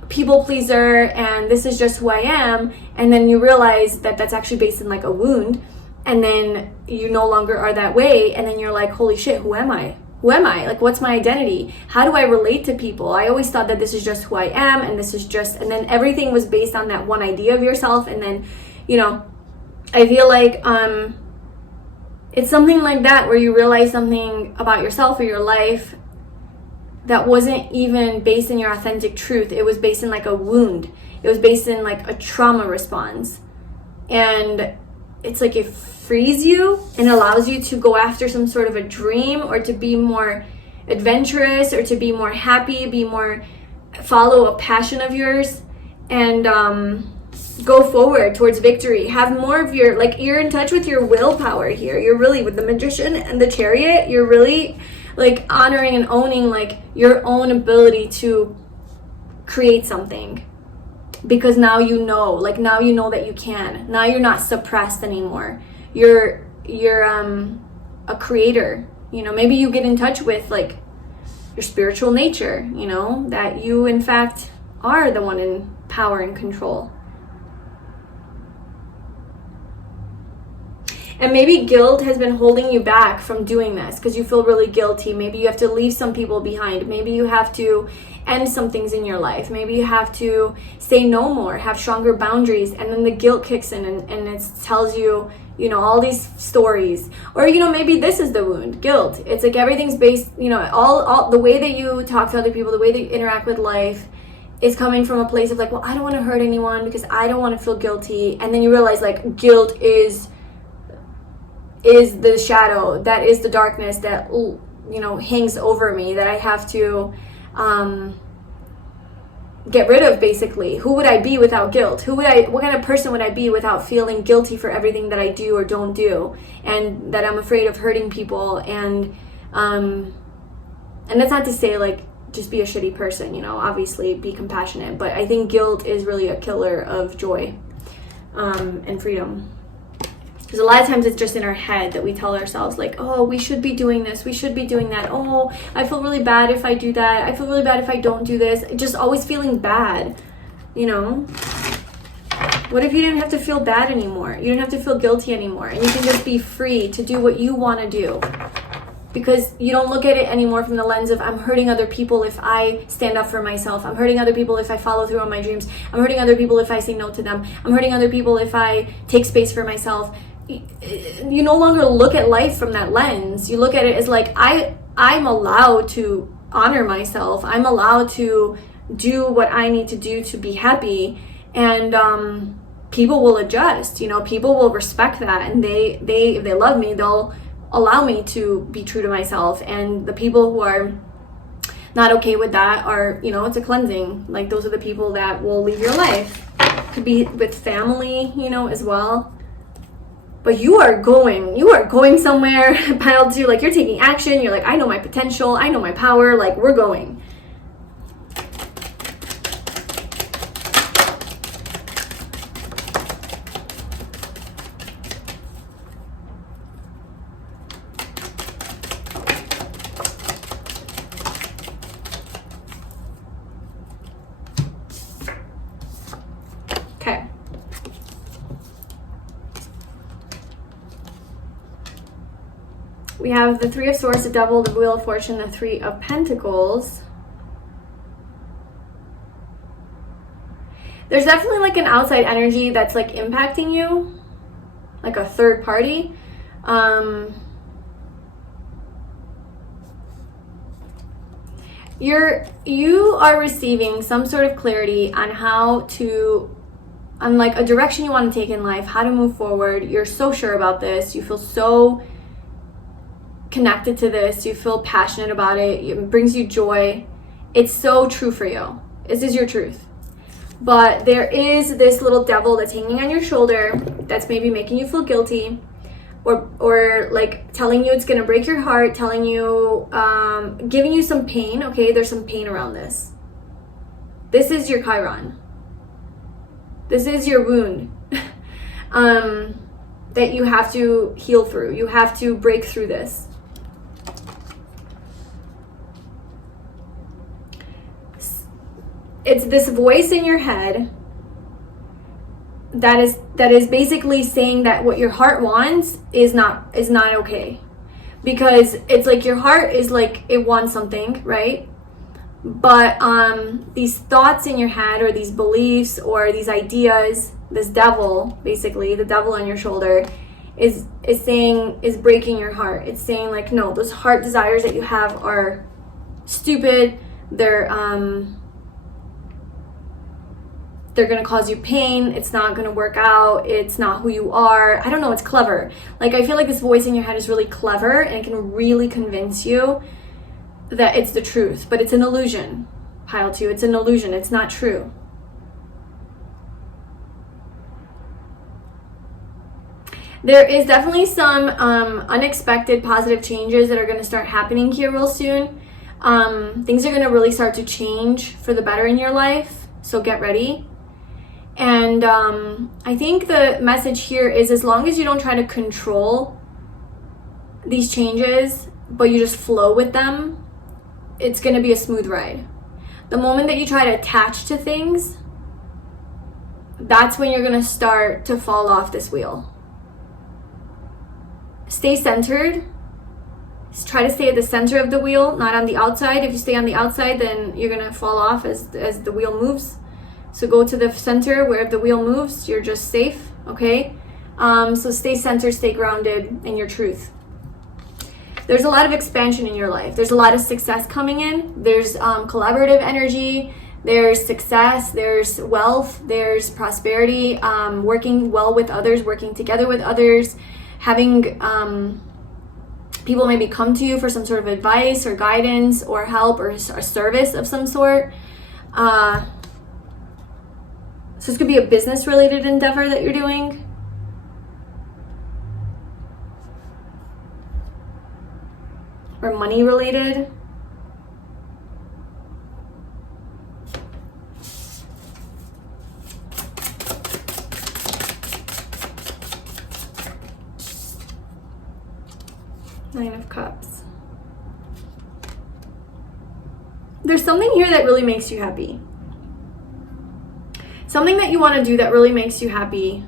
people pleaser and this is just who I am, and then you realize that that's actually based in, like, a wound, and then you no longer are that way, and then you're like, holy shit, who am I? Who am I? Like, what's my identity? How do I relate to people? I always thought that this is just who I am, and this is just, and then everything was based on that one idea of yourself. And then, you know, I feel like it's something like that, where you realize something about yourself or your life that wasn't even based in your authentic truth. It was based in, like, a wound. It was based in, like, a trauma response. And it's like it frees you and allows you to go after some sort of a dream, or to be more adventurous, or to be more happy, follow a passion of yours, and go forward towards victory. Have more of your, like, you're in touch with your willpower here. You're really, with the Magician and the Chariot, you're really, like, honoring and owning, like, your own ability to create something. Because now you know, like, now you know that you can. Now you're not suppressed anymore. You're a creator. You know, maybe you get in touch with, like, your spiritual nature, you know, that you in fact are the one in power and control. And maybe guilt has been holding you back from doing this because you feel really guilty. Maybe you have to leave some people behind. Maybe you have to end some things in your life. Maybe you have to say no more, have stronger boundaries, and then the guilt kicks in and it tells you, you know, all these stories. Or, you know, maybe this is the wound, guilt. It's like everything's based, you know, all the way that you talk to other people, the way that you interact with life, is coming from a place of like, well, I don't want to hurt anyone because I don't want to feel guilty. And then you realize like guilt is the shadow, that is the darkness that, you know, hangs over me, that I have to get rid of, basically. Who would I be without guilt? What kind of person would I be without feeling guilty for everything that I do or don't do, and that I'm afraid of hurting people? And that's not to say like just be a shitty person, you know, obviously be compassionate, but I think guilt is really a killer of joy and freedom. Because a lot of times it's just in our head that we tell ourselves like, oh, we should be doing this, we should be doing that. Oh, I feel really bad if I do that. I feel really bad if I don't do this. Just always feeling bad, you know? What if you didn't have to feel bad anymore? You didn't have to feel guilty anymore. And you can just be free to do what you want to do. Because you don't look at it anymore from the lens of, I'm hurting other people if I stand up for myself. I'm hurting other people if I follow through on my dreams. I'm hurting other people if I say no to them. I'm hurting other people if I take space for myself. You no longer look at life from that lens. You look at it as like, I'm allowed to honor myself. I'm allowed to do what I need to do to be happy. And people will adjust, you know, people will respect that. And if they love me, they'll allow me to be true to myself. And the people who are not okay with that are, you know, it's a cleansing. Like, those are the people that will leave your life. Could be with family, you know, as well. But you are going somewhere, pile 2, like you're taking action. You're like, I know my potential, I know my power, like we're going. Okay. We have the 3 of Swords, the Devil, the Wheel of Fortune, the 3 of Pentacles. There's definitely like an outside energy that's like impacting you, like a third party. You are receiving some sort of clarity on on like a direction you want to take in life, how to move forward. You're so sure about this. You feel so connected to this. You feel passionate about it. It brings you joy. It's so true for you. This is your truth. But there is this little devil that's hanging on your shoulder that's maybe making you feel guilty, or like telling you it's gonna break your heart, telling you, giving you some pain. Okay, there's some pain around this. This is your Chiron. This is your wound that you have to heal through. You have to break through this. It's this voice in your head that is basically saying that what your heart wants is not okay. Because it's like your heart is like, it wants something, right? But these thoughts in your head, or these beliefs, or these ideas, this devil, basically the devil on your shoulder, is breaking your heart. It's saying like, no, those heart desires that you have are stupid. They're going to cause you pain. It's not going to work out. It's not who you are. I don't know. It's clever. Like, I feel like this voice in your head is really clever, and it can really convince you that it's the truth. But it's an illusion, pile 2. It's an illusion. It's not true. There is definitely some unexpected positive changes that are going to start happening here real soon. Things are going to really start to change for the better in your life. So get ready. And I think the message here is, as long as you don't try to control these changes, but you just flow with them, it's going to be a smooth ride. The moment that you try to attach to things, that's when you're going to start to fall off this wheel. Stay centered. Try to stay at the center of the wheel, not on the outside. If you stay on the outside, then you're going to fall off as the wheel moves. So go to the center where if the wheel moves, you're just safe, okay? So stay centered, stay grounded in your truth. There's a lot of expansion in your life. There's a lot of success coming in. There's collaborative energy. There's success, there's wealth, there's prosperity, working well with others, working together with others, having people maybe come to you for some sort of advice or guidance or help or a service of some sort. So this could be a business related endeavor that you're doing. Or money related. Nine of Cups. There's something here that really makes you happy. Something that you want to do that really makes you happy.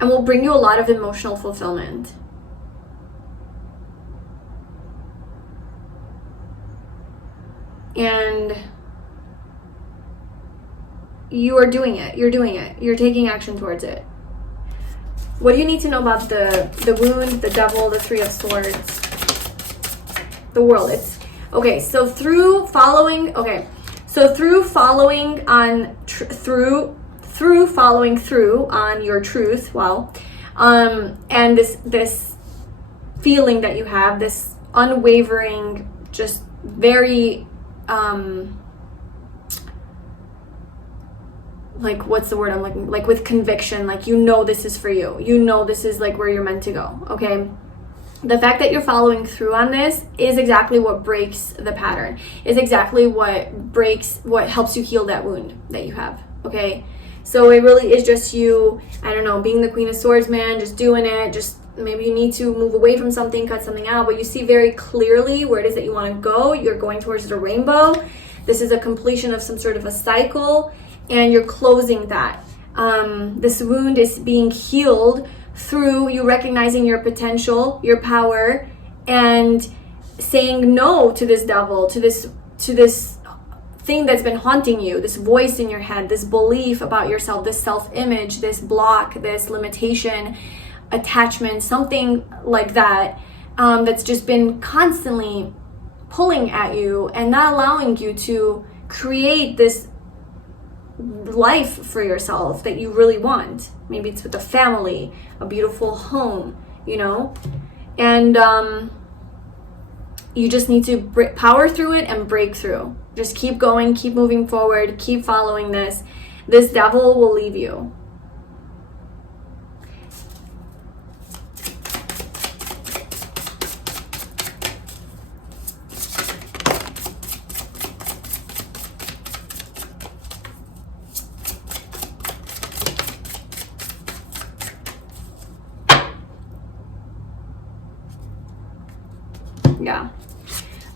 And will bring you a lot of emotional fulfillment. And you are doing it. You're doing it. You're taking action towards it. What do you need to know about the wound, the devil, the Three of Swords, the world? It's okay. So through following through on your truth, and this feeling that you have, this unwavering, just very like, what's the word I'm looking, like with conviction, like, you know, this is for you, you know, this is like where you're meant to go. Okay, the fact that you're following through on this is exactly what breaks the pattern, is exactly what helps you heal that wound that you have. Okay, so it really is just you, I don't know, being the Queen of Swords, man, just doing it. Just maybe you need to move away from something, cut something out, but you see very clearly where it is that you want to go. You're going towards the rainbow. This is a completion of some sort of a cycle, and you're closing that. This wound is being healed through you recognizing your potential, your power, and saying no to this devil, to this thing that's been haunting you, this voice in your head, this belief about yourself, this self-image, this block, this limitation, attachment, something like that, that's just been constantly pulling at you and not allowing you to create this life for yourself that you really want. Maybe it's with a family, a beautiful home, you know, and you just need to power through it and break through. Just keep going, keep moving forward, keep following this. This devil will leave you. Yeah,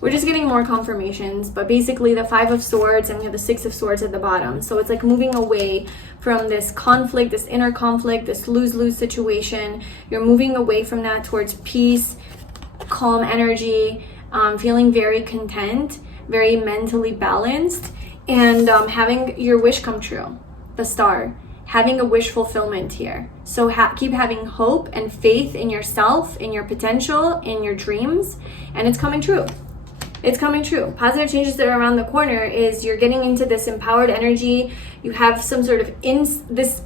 we're just getting more confirmations, but basically the Five of Swords, and we have the Six of Swords at the bottom. So it's like moving away from this conflict, this inner conflict, this lose-lose situation. You're moving away from that towards peace, calm energy, feeling very content, very mentally balanced, and having your wish come true, the Star. Having a wish fulfillment here. So keep having hope and faith in yourself, in your potential, in your dreams, and it's coming true. It's coming true. Positive changes that are around the corner is you're getting into this empowered energy. You have some sort of it's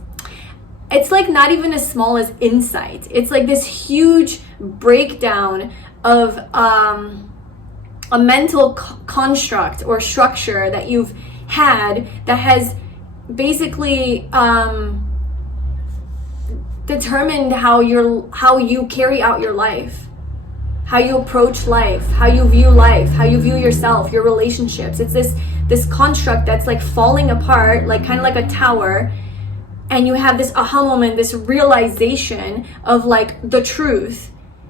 like not even as small as insight. It's like this huge breakdown of a mental construct or structure that you've had that has basically determined how you carry out your life, how you approach life, how you view life, how you view yourself, your relationships. It's this construct that's like falling apart, like kind of like a tower, and you have this aha moment, this realization of like the truth,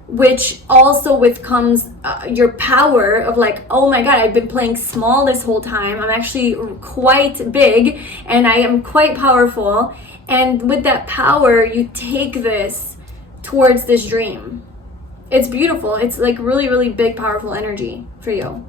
which also with comes your power of like, oh my God, I've been playing small this whole time. I'm actually quite big and I am quite powerful. And with that power, you take this towards this dream. It's beautiful. It's like really, really big, powerful energy for you.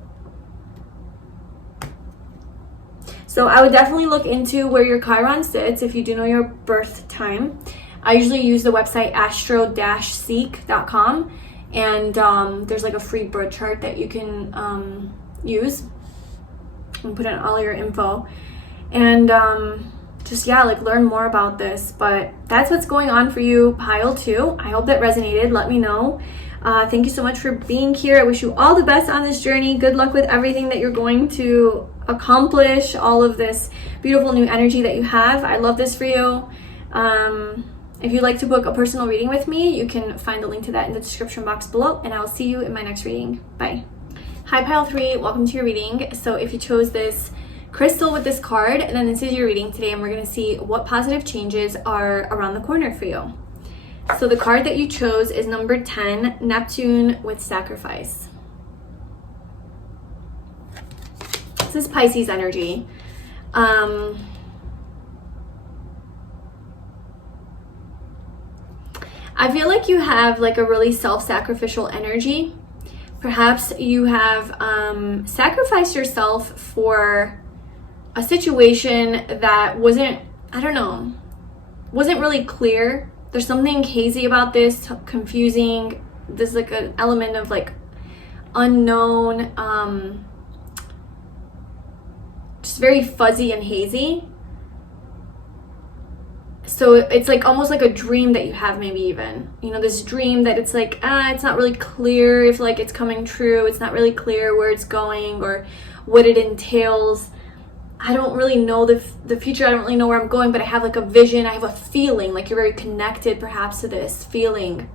So I would definitely look into where your Chiron sits if you do know your birth time. I usually use the website astro-seek.com, And there's like a free birth chart that you can use and put in all your info. And just, yeah, like learn more about this. But that's what's going on for you, pile 2. I hope that resonated. Let me know. Thank you so much for being here. I wish you all the best on this journey. Good luck with everything that you're going to accomplish, all of this beautiful new energy that you have. I love this for you. If you'd like to book a personal reading with me, you can find the link to that in the description box below, and I'll see you in my next reading. Bye. Hi, pile 3. Welcome to your reading. So if you chose this crystal with this card, then this is your reading today, and we're going to see what positive changes are around the corner for you. So the card that you chose is number 10, Neptune with Sacrifice. This is Pisces energy. I feel like you have like a really self-sacrificial energy. Perhaps you have sacrificed yourself for a situation that wasn't really clear. There's something hazy about this, confusing. There's like an element of like unknown, just very fuzzy and hazy. So it's like almost like a dream that you have, maybe even, this dream that it's like, it's not really clear if like it's coming true. It's not really clear where it's going or what it entails. I don't really know the future. I don't really know where I'm going, but I have like a vision. I have a feeling, like you're very connected perhaps to this feeling.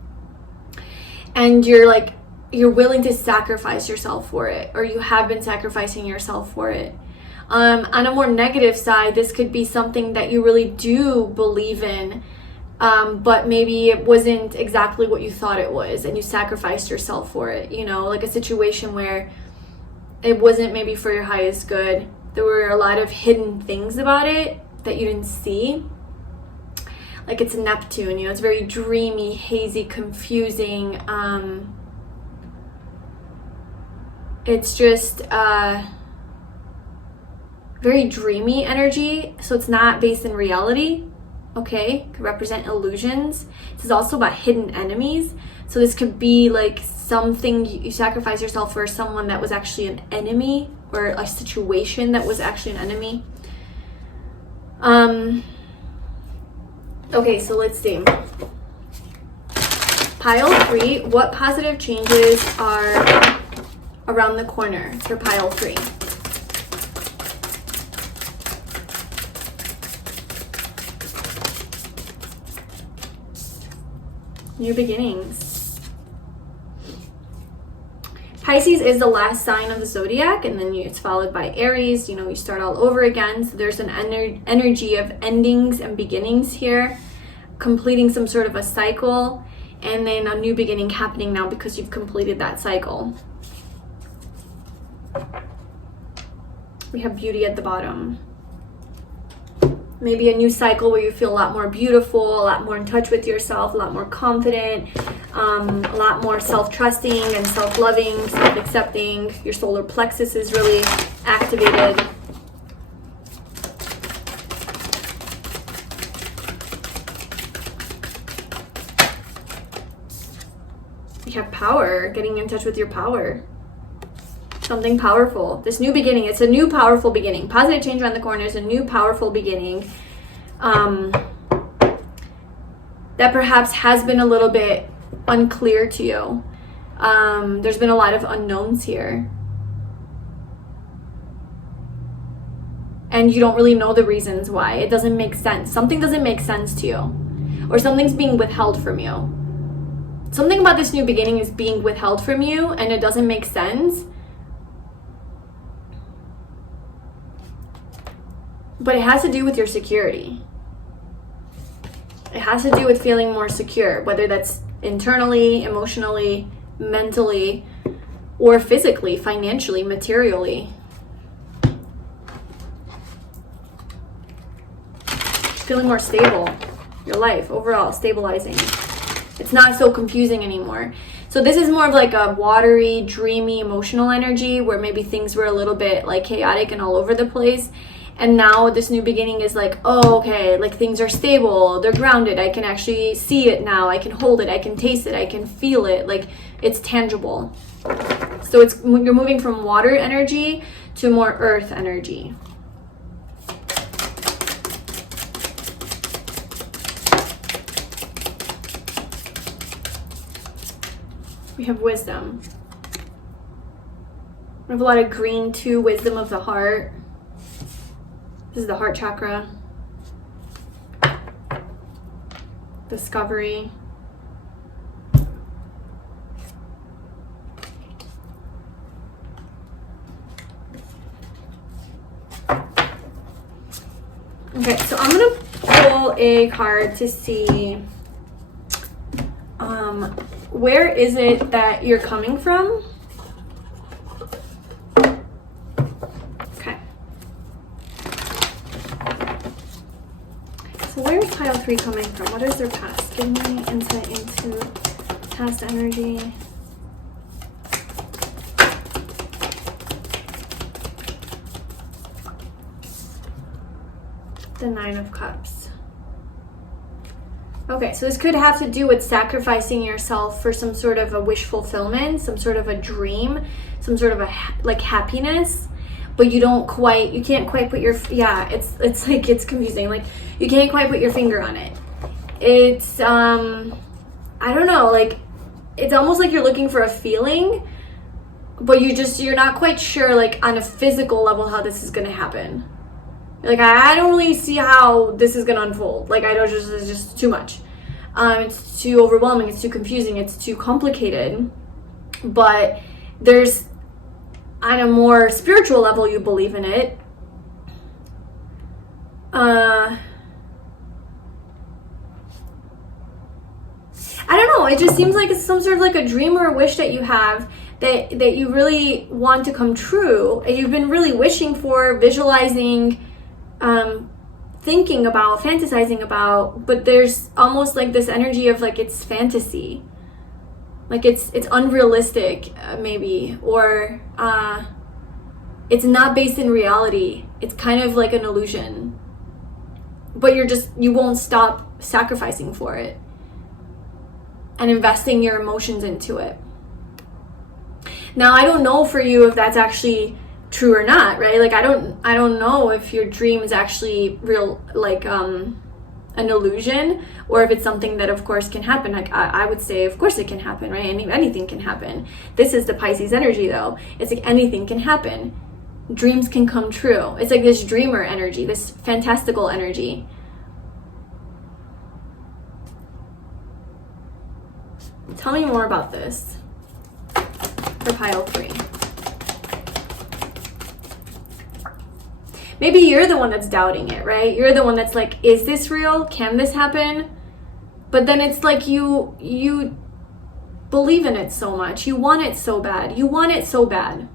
And you're willing to sacrifice yourself for it, or you have been sacrificing yourself for it. On a more negative side, this could be something that you really do believe in, but maybe it wasn't exactly what you thought it was, and you sacrificed yourself for it, like a situation where it wasn't maybe for your highest good. There were a lot of hidden things about it that you didn't see. Like it's Neptune, it's very dreamy, hazy, confusing. It's just very dreamy energy, so it's not based in reality. Okay, could represent illusions. This is also about hidden enemies, so this could be like something you sacrifice yourself for, someone that was actually an enemy, or a situation that was actually an enemy. Okay, so let's see. Pile 3, what positive changes are around the corner for pile 3? New beginnings. Pisces is the last sign of the zodiac, and then it's followed by Aries. You start all over again. So there's an energy of endings and beginnings here, completing some sort of a cycle, and then a new beginning happening now because you've completed that cycle. We have beauty at the bottom. Maybe a new cycle where you feel a lot more beautiful, a lot more in touch with yourself, a lot more confident, a lot more self-trusting and self-loving, self-accepting. Your solar plexus is really activated. You have power, getting in touch with your power. Something powerful. This new beginning, it's a new powerful beginning. Positive change around the corner is a new powerful beginning that perhaps has been a little bit unclear to you. There's been a lot of unknowns here. And you don't really know the reasons why. It doesn't make sense. Something doesn't make sense to you. Or something's being withheld from you. Something about this new beginning is being withheld from you and it doesn't make sense. But it has to do with your security. It has to do with feeling more secure, whether that's internally, emotionally, mentally, or physically, financially, materially. Feeling more stable, your life overall, stabilizing. It's not so confusing anymore. So this is more of like a watery, dreamy, emotional energy where maybe things were a little bit like chaotic and all over the place. And now this new beginning is like, oh, okay, like things are stable, they're grounded, I can actually see it now, I can hold it, I can taste it, I can feel it, like it's tangible. So you're moving from water energy to more earth energy. We have wisdom. We have a lot of green too, wisdom of the heart. This is the heart chakra. Discovery. Okay, so I'm gonna pull a card to see where is it that you're coming from? Okay. So where is pile 3 coming from? What is their past? Give me insight into past energy. The 9 of Cups. Okay, so this could have to do with sacrificing yourself for some sort of a wish fulfillment, some sort of a dream, some sort of a like happiness, but you can't quite put your, it's like, it's confusing. Like you can't quite put your finger on it. It's, I don't know, like it's almost like you're looking for a feeling, but you're not quite sure like on a physical level how this is going to happen. Like, I don't really see how this is going to unfold. Like, it's just too much. It's too overwhelming. It's too confusing. It's too complicated. But there's, on a more spiritual level, you believe in it. I don't know. It just seems like it's some sort of like a dream or a wish that you have that you really want to come true. And you've been really wishing for, visualizing, thinking about, fantasizing about, but there's almost like this energy of like it's fantasy, like it's unrealistic, maybe, or it's not based in reality. It's kind of like an illusion, but you won't stop sacrificing for it and investing your emotions into it. Now, I don't know for you if that's actually true or not, right? Like I don't know if your dream is actually real, like an illusion, or if it's something that of course can happen. Like I would say of course it can happen, right? Anything can happen. This is the Pisces energy though. It's like anything can happen. Dreams can come true. It's like this dreamer energy, this fantastical energy. Tell me more about this for pile 3. Maybe you're the one that's doubting it, right? You're the one that's like, is this real? Can this happen? But then it's like you believe in it so much. You want it so bad. You want it so bad.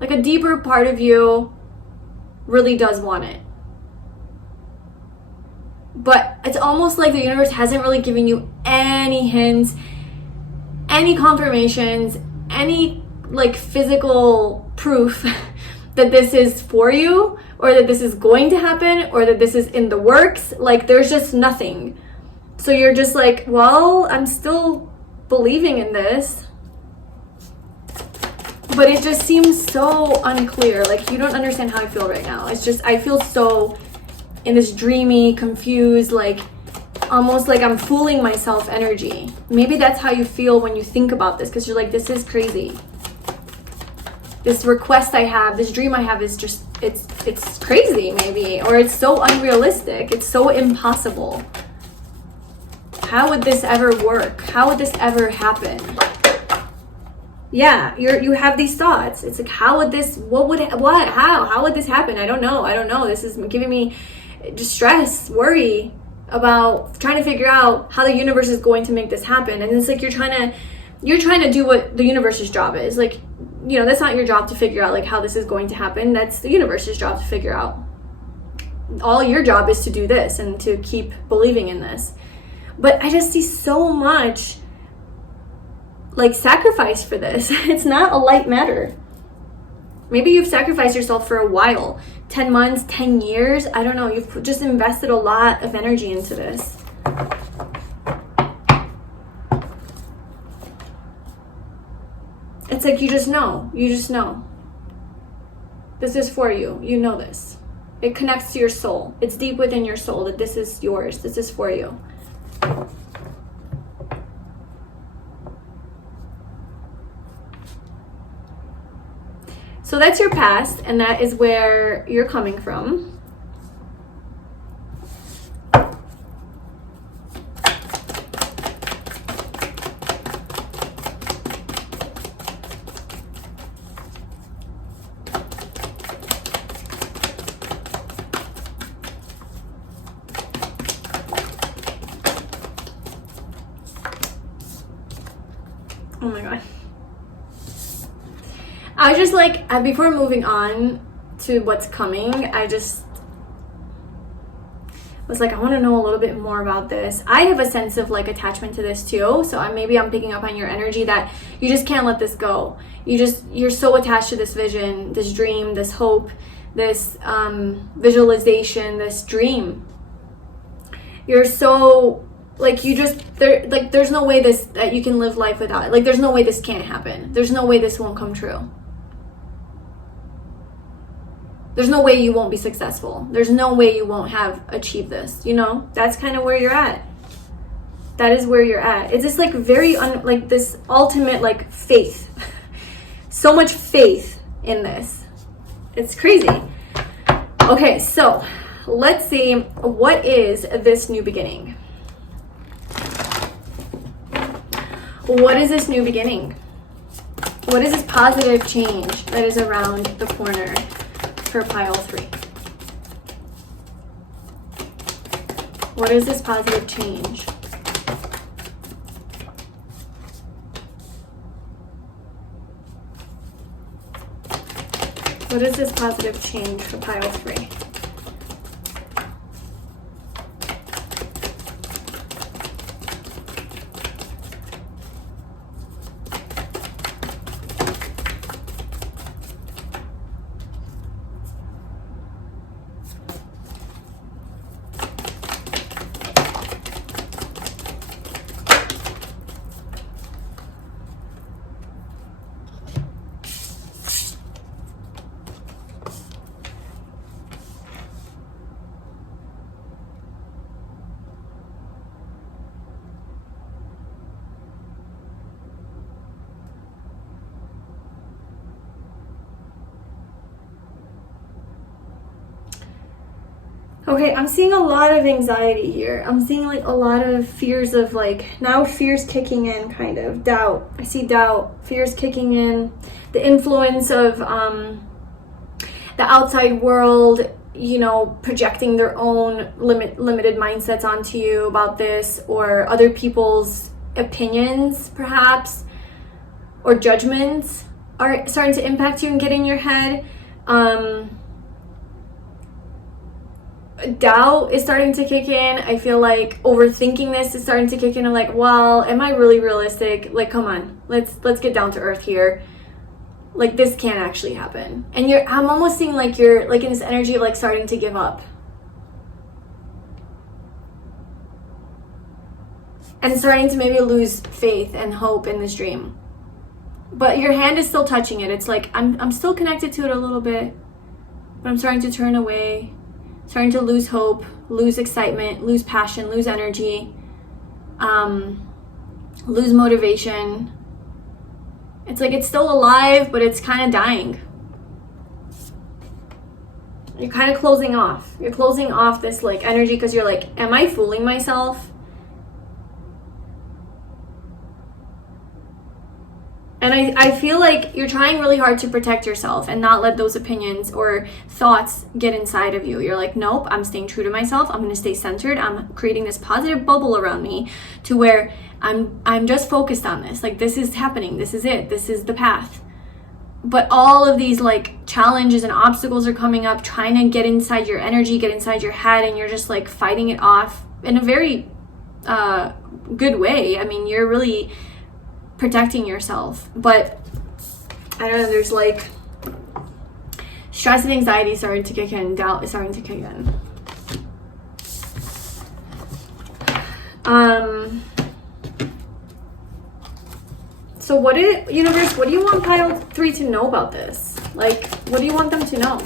Like a deeper part of you really does want it. But it's almost like the universe hasn't really given you any hints, any confirmations, any like physical proof that this is for you, or that this is going to happen, or that this is in the works. Like there's just nothing. So you're just like, well, I'm still believing in this, but it just seems so unclear. Like you don't understand how I feel right now. It's just, I feel so in this dreamy, confused, like almost like I'm fooling myself energy. Maybe that's how you feel when you think about this, because you're like, this is crazy. This request I have, this dream I have is just, it's crazy maybe, or it's so unrealistic. It's so impossible. How would this ever work? How would this ever happen? Yeah, you have these thoughts. It's like, how would this, how would this happen? I don't know. This is giving me distress, worry about trying to figure out how the universe is going to make this happen. And it's like, you're trying to do what the universe's job is. Like, you know, that's not your job to figure out like how this is going to happen. That's the universe's job to figure out. All your job is to do this and to keep believing in this. But I just see so much like sacrifice for this. It's not a light matter. Maybe you've sacrificed yourself for a while, 10 months, 10 years. I don't know. You've just invested a lot of energy into this. It's like you just know. You just know. This is for you. You know this. It connects to your soul. It's deep within your soul that this is yours. This is for you. So that's your past, and that is where you're coming from. Oh my God. I just like, before moving on to what's coming, I just was like, I want to know a little bit more about this. I have a sense of like attachment to this too. So maybe I'm picking up on your energy that you just can't let this go. You're so attached to this vision, this dream, this hope, this visualization, this dream. You're so like, there's no way that you can live life without it. Like, there's no way this can't happen. There's no way this won't come true. There's no way you won't be successful. There's no way you won't have achieved this. You know, that's kind of where you're at. That is where you're at. It's just like very, like this ultimate like faith. So much faith in this. It's crazy. Okay, so let's see, what is this new beginning? What is this new beginning? What is this positive change that is around the corner for pile 3? What is this positive change? What is this positive change for pile 3? Okay, I'm seeing a lot of anxiety here. I'm seeing like a lot of fears of like, now fears kicking in, kind of. Doubt. I see doubt. Fears kicking in. The influence of the outside world, you know, projecting their own limited mindsets onto you about this, or other people's opinions, perhaps, or judgments are starting to impact you and get in your head. Doubt is starting to kick in. I feel like overthinking this is starting to kick in. I'm like, well, am I really realistic? Like, come on, let's get down to earth here. Like, this can't actually happen. And I'm almost seeing like you're like in this energy of like starting to give up. And starting to maybe lose faith and hope in this dream. But your hand is still touching it. It's like, I'm still connected to it a little bit, but I'm starting to turn away. Starting to lose hope, lose excitement, lose passion, lose energy, lose motivation. It's like it's still alive, but it's kind of dying. You're kind of closing off. You're closing off this like energy because you're like, am I fooling myself? And I feel like you're trying really hard to protect yourself and not let those opinions or thoughts get inside of you. You're like, nope, I'm staying true to myself. I'm going to stay centered. I'm creating this positive bubble around me to where I'm just focused on this. Like, this is happening. This is it. This is the path. But all of these like challenges and obstacles are coming up, trying to get inside your energy, get inside your head, and you're just like fighting it off in a very good way. I mean, you're really protecting yourself, but I don't know, there's like Stress and anxiety starting to kick in. Doubt is starting to kick in. So what did, universe, what do you want pile 3 to know about this? Like, what do you want them to know?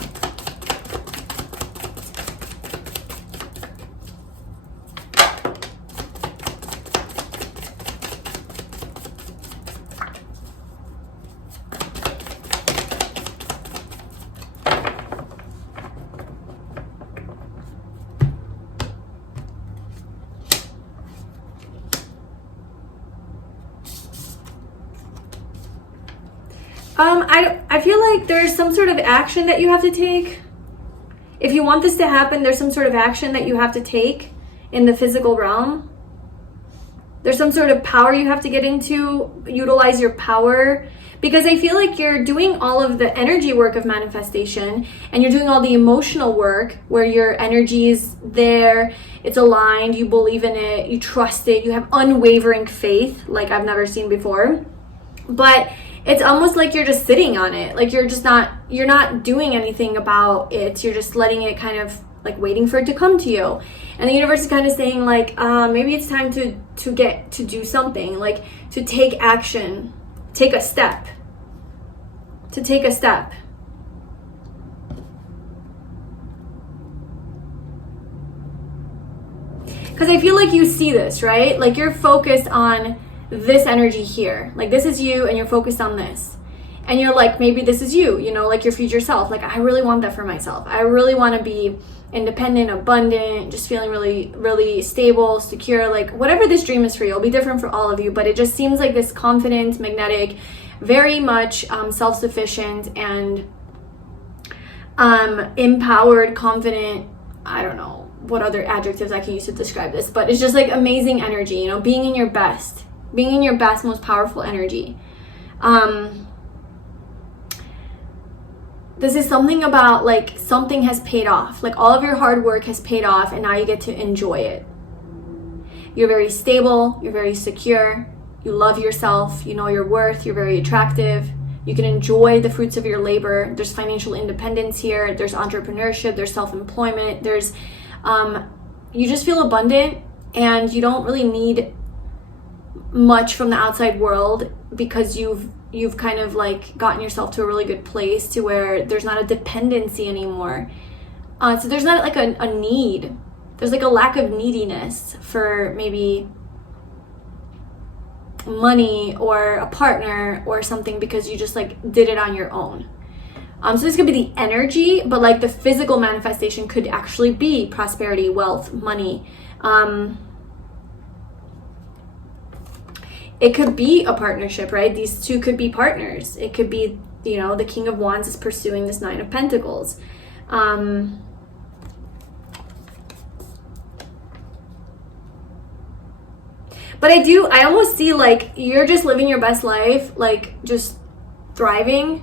I feel like there's some sort of action that you have to take. If you want this to happen, there's some sort of action that you have to take in the physical realm. There's some sort of power you have to get into, utilize your power. Because I feel like you're doing all of the energy work of manifestation and you're doing all the emotional work where your energy is there, it's aligned, you believe in it, you trust it, you have unwavering faith like I've never seen before. But it's almost like you're just sitting on it. Like you're not doing anything about it. You're just letting it kind of like waiting for it to come to you. And the universe is kind of saying like, maybe it's time to get to do something, like to take action, take a step, to take a step. Because I feel like you see this, right? Like you're focused on this energy here, like this is you and you're focused on this, and you're like, maybe this is you, like your future self, like I really want that for myself. I really want to be independent, abundant, just feeling really, really stable, secure, like whatever this dream is for you. It'll be different for all of you, but it just seems like this confident, magnetic, very much self-sufficient and empowered, confident, I don't know what other adjectives I can use to describe this, but it's just like amazing energy, being in your best, most powerful energy. This is something about like something has paid off, like all of your hard work has paid off and now you get to enjoy it. You're very stable, you're very secure, you love yourself, you know your worth, you're very attractive, you can enjoy the fruits of your labor. There's financial independence here, there's entrepreneurship, there's self-employment, there's you just feel abundant and you don't really need much from the outside world because you've kind of like gotten yourself to a really good place to where there's not a dependency anymore. So there's not like a need. There's like a lack of neediness for maybe money or a partner or something because you just like did it on your own. So this could be the energy, but like the physical manifestation could actually be prosperity, wealth, money. It could be a partnership, right? These two could be partners. It could be, the King of Wands is pursuing this Nine of Pentacles. But I almost see like you're just living your best life, like just thriving,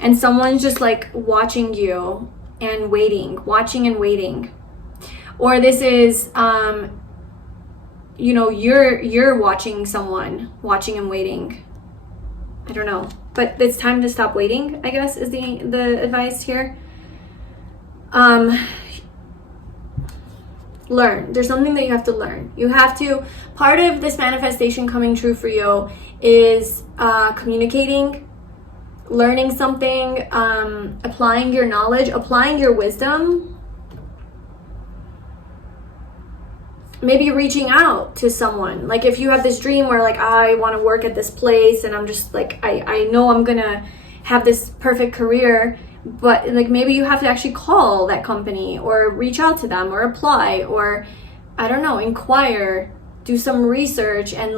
and someone's just like watching you and watching and waiting. Or this is, you're watching someone, watching and waiting. I don't know, but it's time to stop waiting, I guess, is the advice here. Learn. There's something that you have to learn. Part of this manifestation coming true for you is communicating, learning something, applying your knowledge, applying your wisdom. Maybe reaching out to someone. Like if you have this dream where like, I want to work at this place and I'm just like, I know I'm gonna have this perfect career, but like maybe you have to actually call that company or reach out to them or apply or I don't know, inquire, do some research and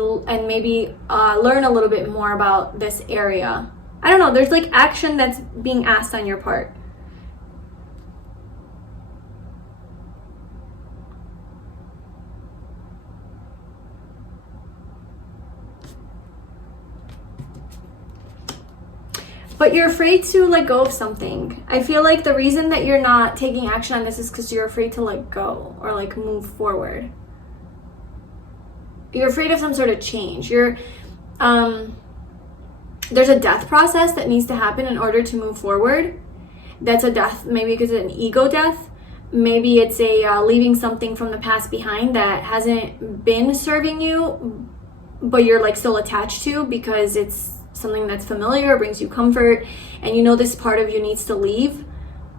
maybe learn a little bit more about this area. I don't know, there's like action that's being asked on your part. But you're afraid to let go of something. I feel like the reason that you're not taking action on this is because you're afraid to let go or like move forward. You're afraid of some sort of change. There's a death process that needs to happen in order to move forward. that's a death. Maybe because it's an ego death. Maybe it's a leaving something from the past behind that hasn't been serving you, but you're like still attached to because it's something that's familiar, brings you comfort, and you know this part of you needs to leave,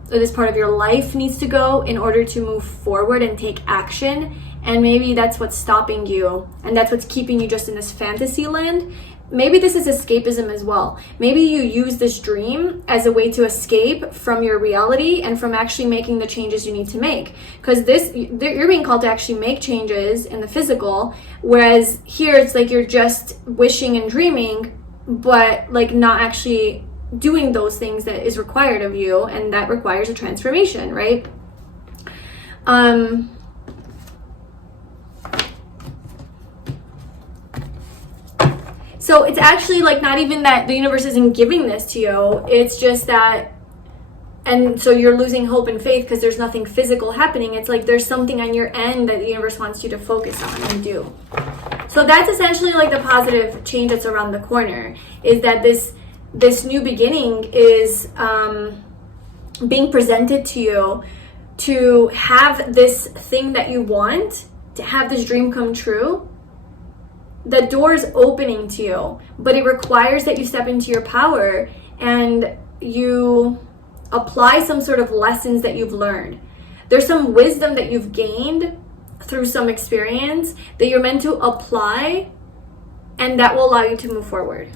or this part of your life needs to go in order to move forward and take action. And maybe that's what's stopping you, and that's what's keeping you just in this fantasy land. Maybe this is escapism as well. Maybe you use this dream as a way to escape from your reality and from actually making the changes you need to make. Because you're being called to actually make changes in the physical, whereas here it's like you're just wishing and dreaming, but like not actually doing those things that is required of you, and that requires a transformation, right? So it's actually like not even that the universe isn't giving this to you, it's just that, and so you're losing hope and faith because there's nothing physical happening. It's like there's something on your end that the universe wants you to focus on and do. So that's essentially like the positive change that's around the corner, is that this new beginning is being presented to you to have this thing that you want, to have this dream come true. The door is opening to you, but it requires that you step into your power and you apply some sort of lessons that you've learned. There's some wisdom that you've gained through some experience that you're meant to apply, and that will allow you to move forward.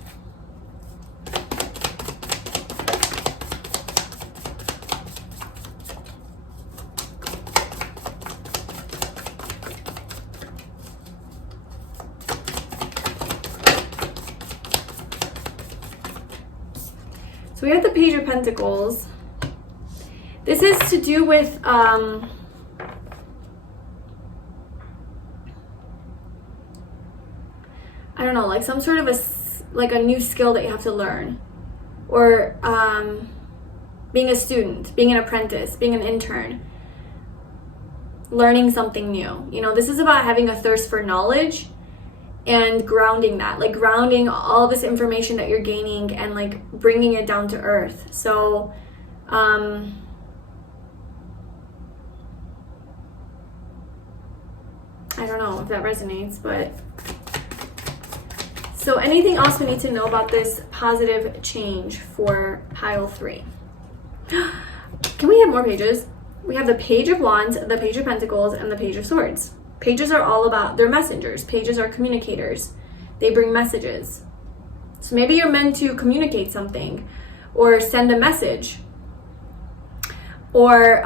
So we have the Page of Pentacles. This is to do with I don't know, like some sort of a new skill that you have to learn, or being a student, being an apprentice, being an intern, learning something new. You know, this is about having a thirst for knowledge and grounding that, like grounding all this information that you're gaining and like bringing it down to earth. So I don't know if that resonates, but so anything else we need to know about this positive change for pile 3? Can we have more pages? We have the Page of Wands, the Page of Pentacles, and the Page of Swords. Pages are all about, they're messengers. Pages are communicators. They bring messages. So maybe you're meant to communicate something or send a message. Or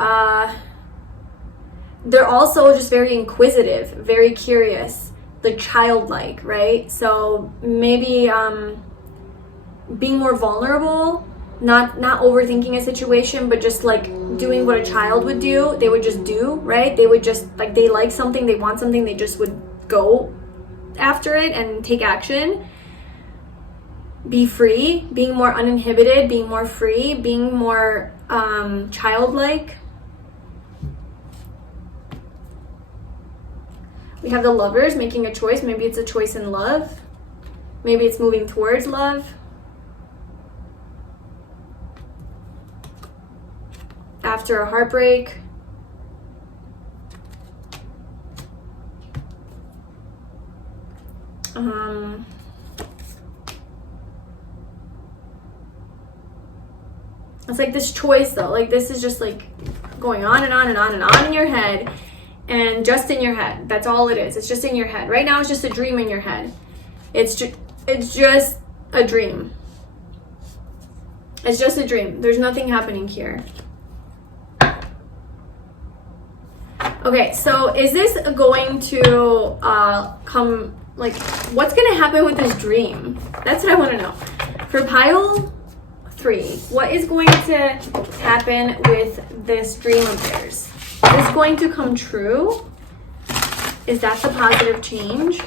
they're also just very inquisitive, very curious, like childlike, right? So maybe being more vulnerable, not overthinking a situation, but just like doing what a child would do. They would just do, right? They would just like, they like something, they want something, they just would go after it and take action. Be free, being more uninhibited, being more free, being more childlike. We have the Lovers, making a choice. Maybe it's a choice in love. Maybe it's moving towards love. After a heartbreak. It's like this choice though, like this is just like going on and on and on and on in your head, and just in your head. That's all it is. It's just in your head. Right now it's just a dream in your head. It's just a dream. It's just a dream. There's nothing happening here. Okay, so is this going to come, like, what's going to happen with this dream? That's what I want to know. For pile 3, what is going to happen with this dream of theirs? Is this going to come true? Is that the positive change?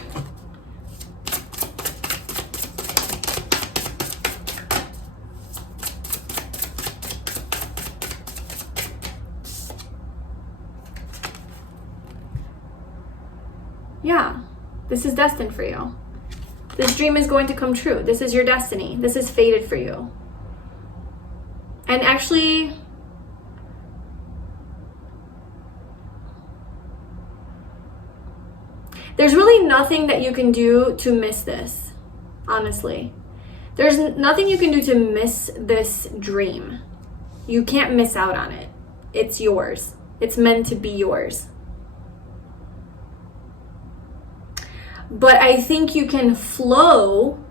Yeah, this is destined for you. This dream is going to come true. This is your destiny. This is fated for you. And actually, There's really nothing that you can do to miss this, honestly. There's nothing you can do to miss this dream. You can't miss out on it. It's yours. It's meant to be yours. But I think you can flow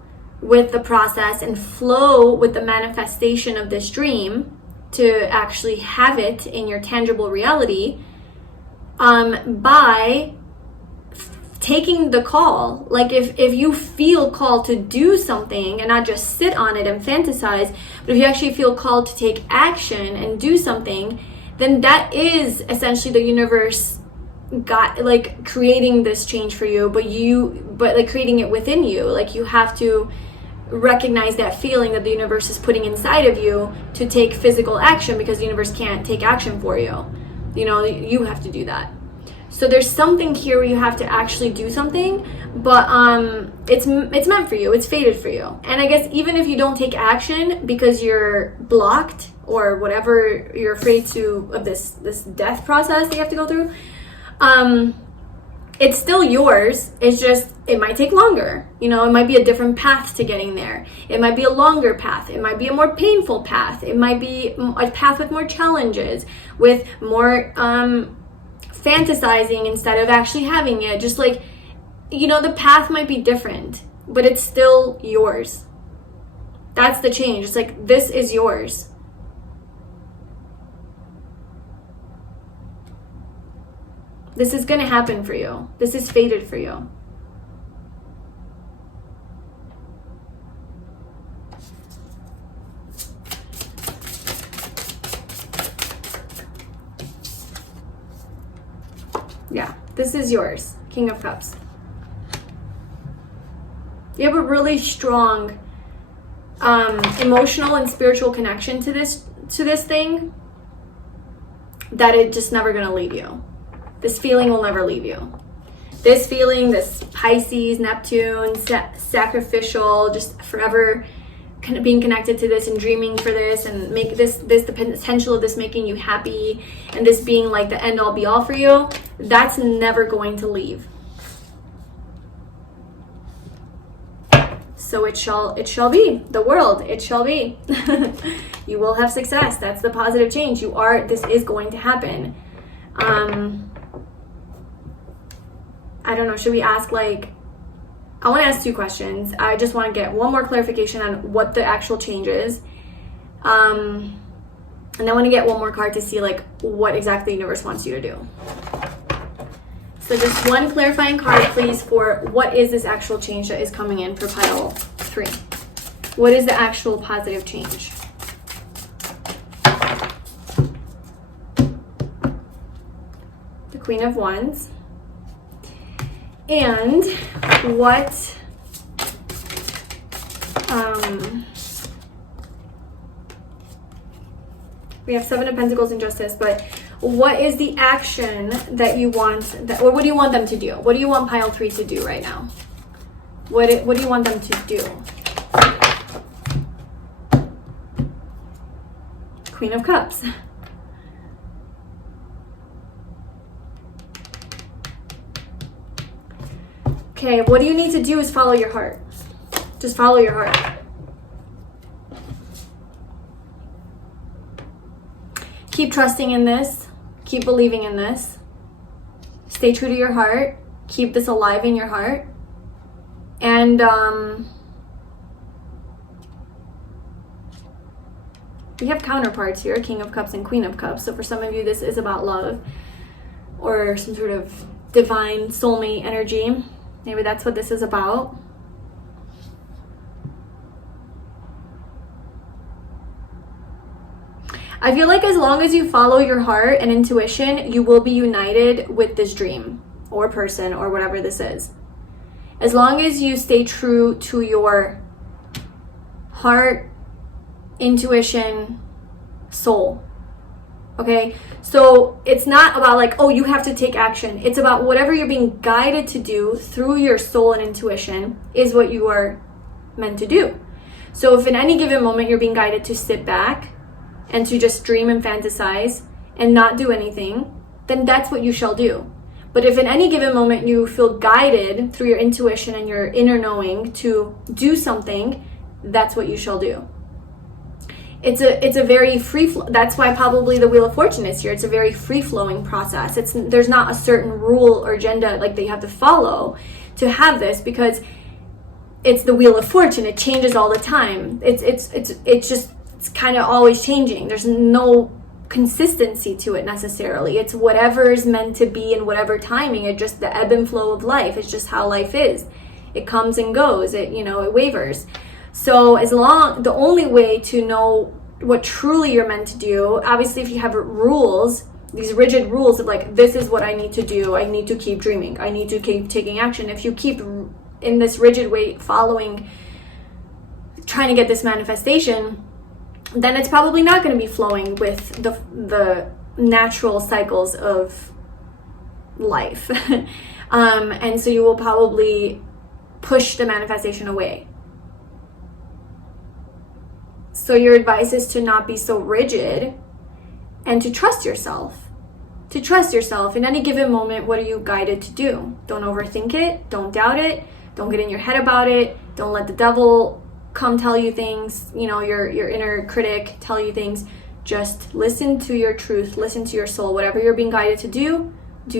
with the process and flow with the manifestation of this dream to actually have it in your tangible reality by taking the call. Like if you feel called to do something and not just sit on it and fantasize, but if you actually feel called to take action and do something, then that is essentially the universe creating this change for you, but like creating it within you. Like you have to recognize that feeling that the universe is putting inside of you to take physical action, because the universe can't take action for you. You have to do that. So there's something here where you have to actually do something, but it's meant for you. It's fated for you. And I guess even if you don't take action because you're blocked or whatever, you're afraid of this death process that you have to go through, it's still yours. It's just, it might take longer. It might be a different path to getting there. It might be a longer path. It might be a more painful path. It might be a path with more challenges, with more fantasizing instead of actually having it. Just like, the path might be different, but it's still yours. That's the change. It's like, this is yours. This is going to happen for you. This is fated for you. Yeah, this is yours. King of Cups. You have a really strong emotional and spiritual connection to this thing, that it's just never going to leave you. This feeling will never leave you. This feeling, this Pisces, Neptune, sacrificial, just forever kind of being connected to this and dreaming for this, and make this the potential of this making you happy, and this being like the end all be all for you, that's never going to leave. So it shall be. The world, it shall be. You will have success. That's the positive change. This is going to happen. I don't know, should we ask, I want to ask 2 questions. I just want to get one more clarification on what the actual change is. And I want to get one more card to see, what exactly the universe wants you to do. So just one clarifying card, please, for what is this actual change that is coming in for pile 3. What is the actual positive change? The Queen of Wands. And what we have 7 of Pentacles and Justice, but what is the action that you want, or what do you want them to do? What do you want pile 3 to do right now? What do you want them to do? Queen of Cups. Okay, what you need to do is follow your heart. Just follow your heart. Keep trusting in this. Keep believing in this. Stay true to your heart. Keep this alive in your heart. And we have counterparts here, King of Cups and Queen of Cups. So for some of you, this is about love or some sort of divine soulmate energy. Maybe that's what this is about. I feel like as long as you follow your heart and intuition, you will be united with this dream or person or whatever this is. As long as you stay true to your heart, intuition, soul. Okay, so it's not about oh, you have to take action. It's about whatever you're being guided to do through your soul and intuition is what you are meant to do. So if in any given moment you're being guided to sit back and to just dream and fantasize and not do anything, then that's what you shall do. But if in any given moment you feel guided through your intuition and your inner knowing to do something, that's what you shall do. It's a very that's why probably the Wheel of Fortune is here. It's a very free-flowing process. There's not a certain rule or agenda like that you have to follow to have this, because it's the Wheel of Fortune. It changes all the time. It's kind of always changing. There's no consistency to it necessarily. It's whatever is meant to be in whatever timing. It's just the ebb and flow of life. It's just how life is. It comes and goes. It wavers. So the only way to know what truly you're meant to do, obviously if you have rules, these rigid rules of like, this is what I need to do, I need to keep dreaming, I need to keep taking action. If you keep in this rigid way following, trying to get this manifestation, then it's probably not going to be flowing with the natural cycles of life. And so you will probably push the manifestation away. So your advice is to not be so rigid and to trust yourself. To trust yourself in any given moment. What are you guided to do? Don't overthink it. Don't doubt it. Don't get in your head about it. Don't let the devil come tell you things, your inner critic tell you things. Just listen to your truth. Listen to your soul. Whatever you're being guided to do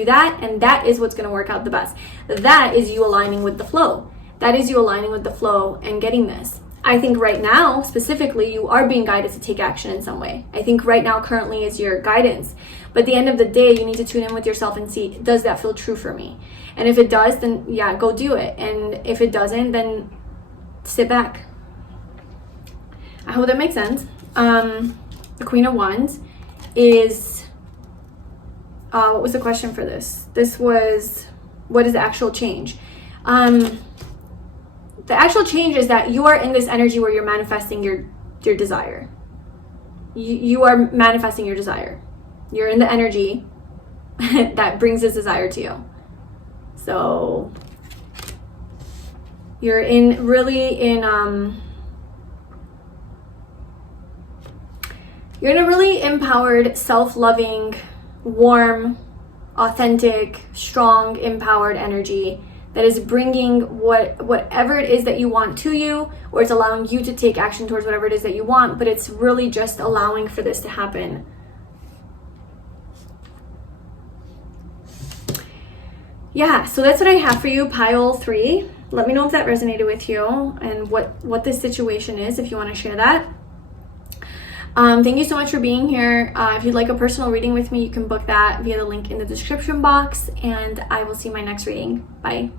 that. And that is what's going to work out the best. That is you aligning with the flow. That is you aligning with the flow and getting this. I think right now, specifically, you are being guided to take action in some way. I think right now, currently, is your guidance. But at the end of the day, you need to tune in with yourself and see, does that feel true for me? And if it does, then yeah, go do it. And if it doesn't, then sit back. I hope that makes sense. The Queen of Wands is, what was the question for this? This was, what is the actual change? The actual change is that you are in this energy where you're manifesting your desire. You are manifesting your desire. You're in the energy that brings this desire to you. So you're really in a really empowered, self-loving, warm, authentic, strong, empowered energy that is bringing whatever it is that you want to you, or it's allowing you to take action towards whatever it is that you want, but it's really just allowing for this to happen. Yeah, so that's what I have for you, pile 3. Let me know if that resonated with you and what this situation is, if you want to share that. Thank you so much for being here. If you'd like a personal reading with me, you can book that via the link in the description box, and I will see you in my next reading. Bye.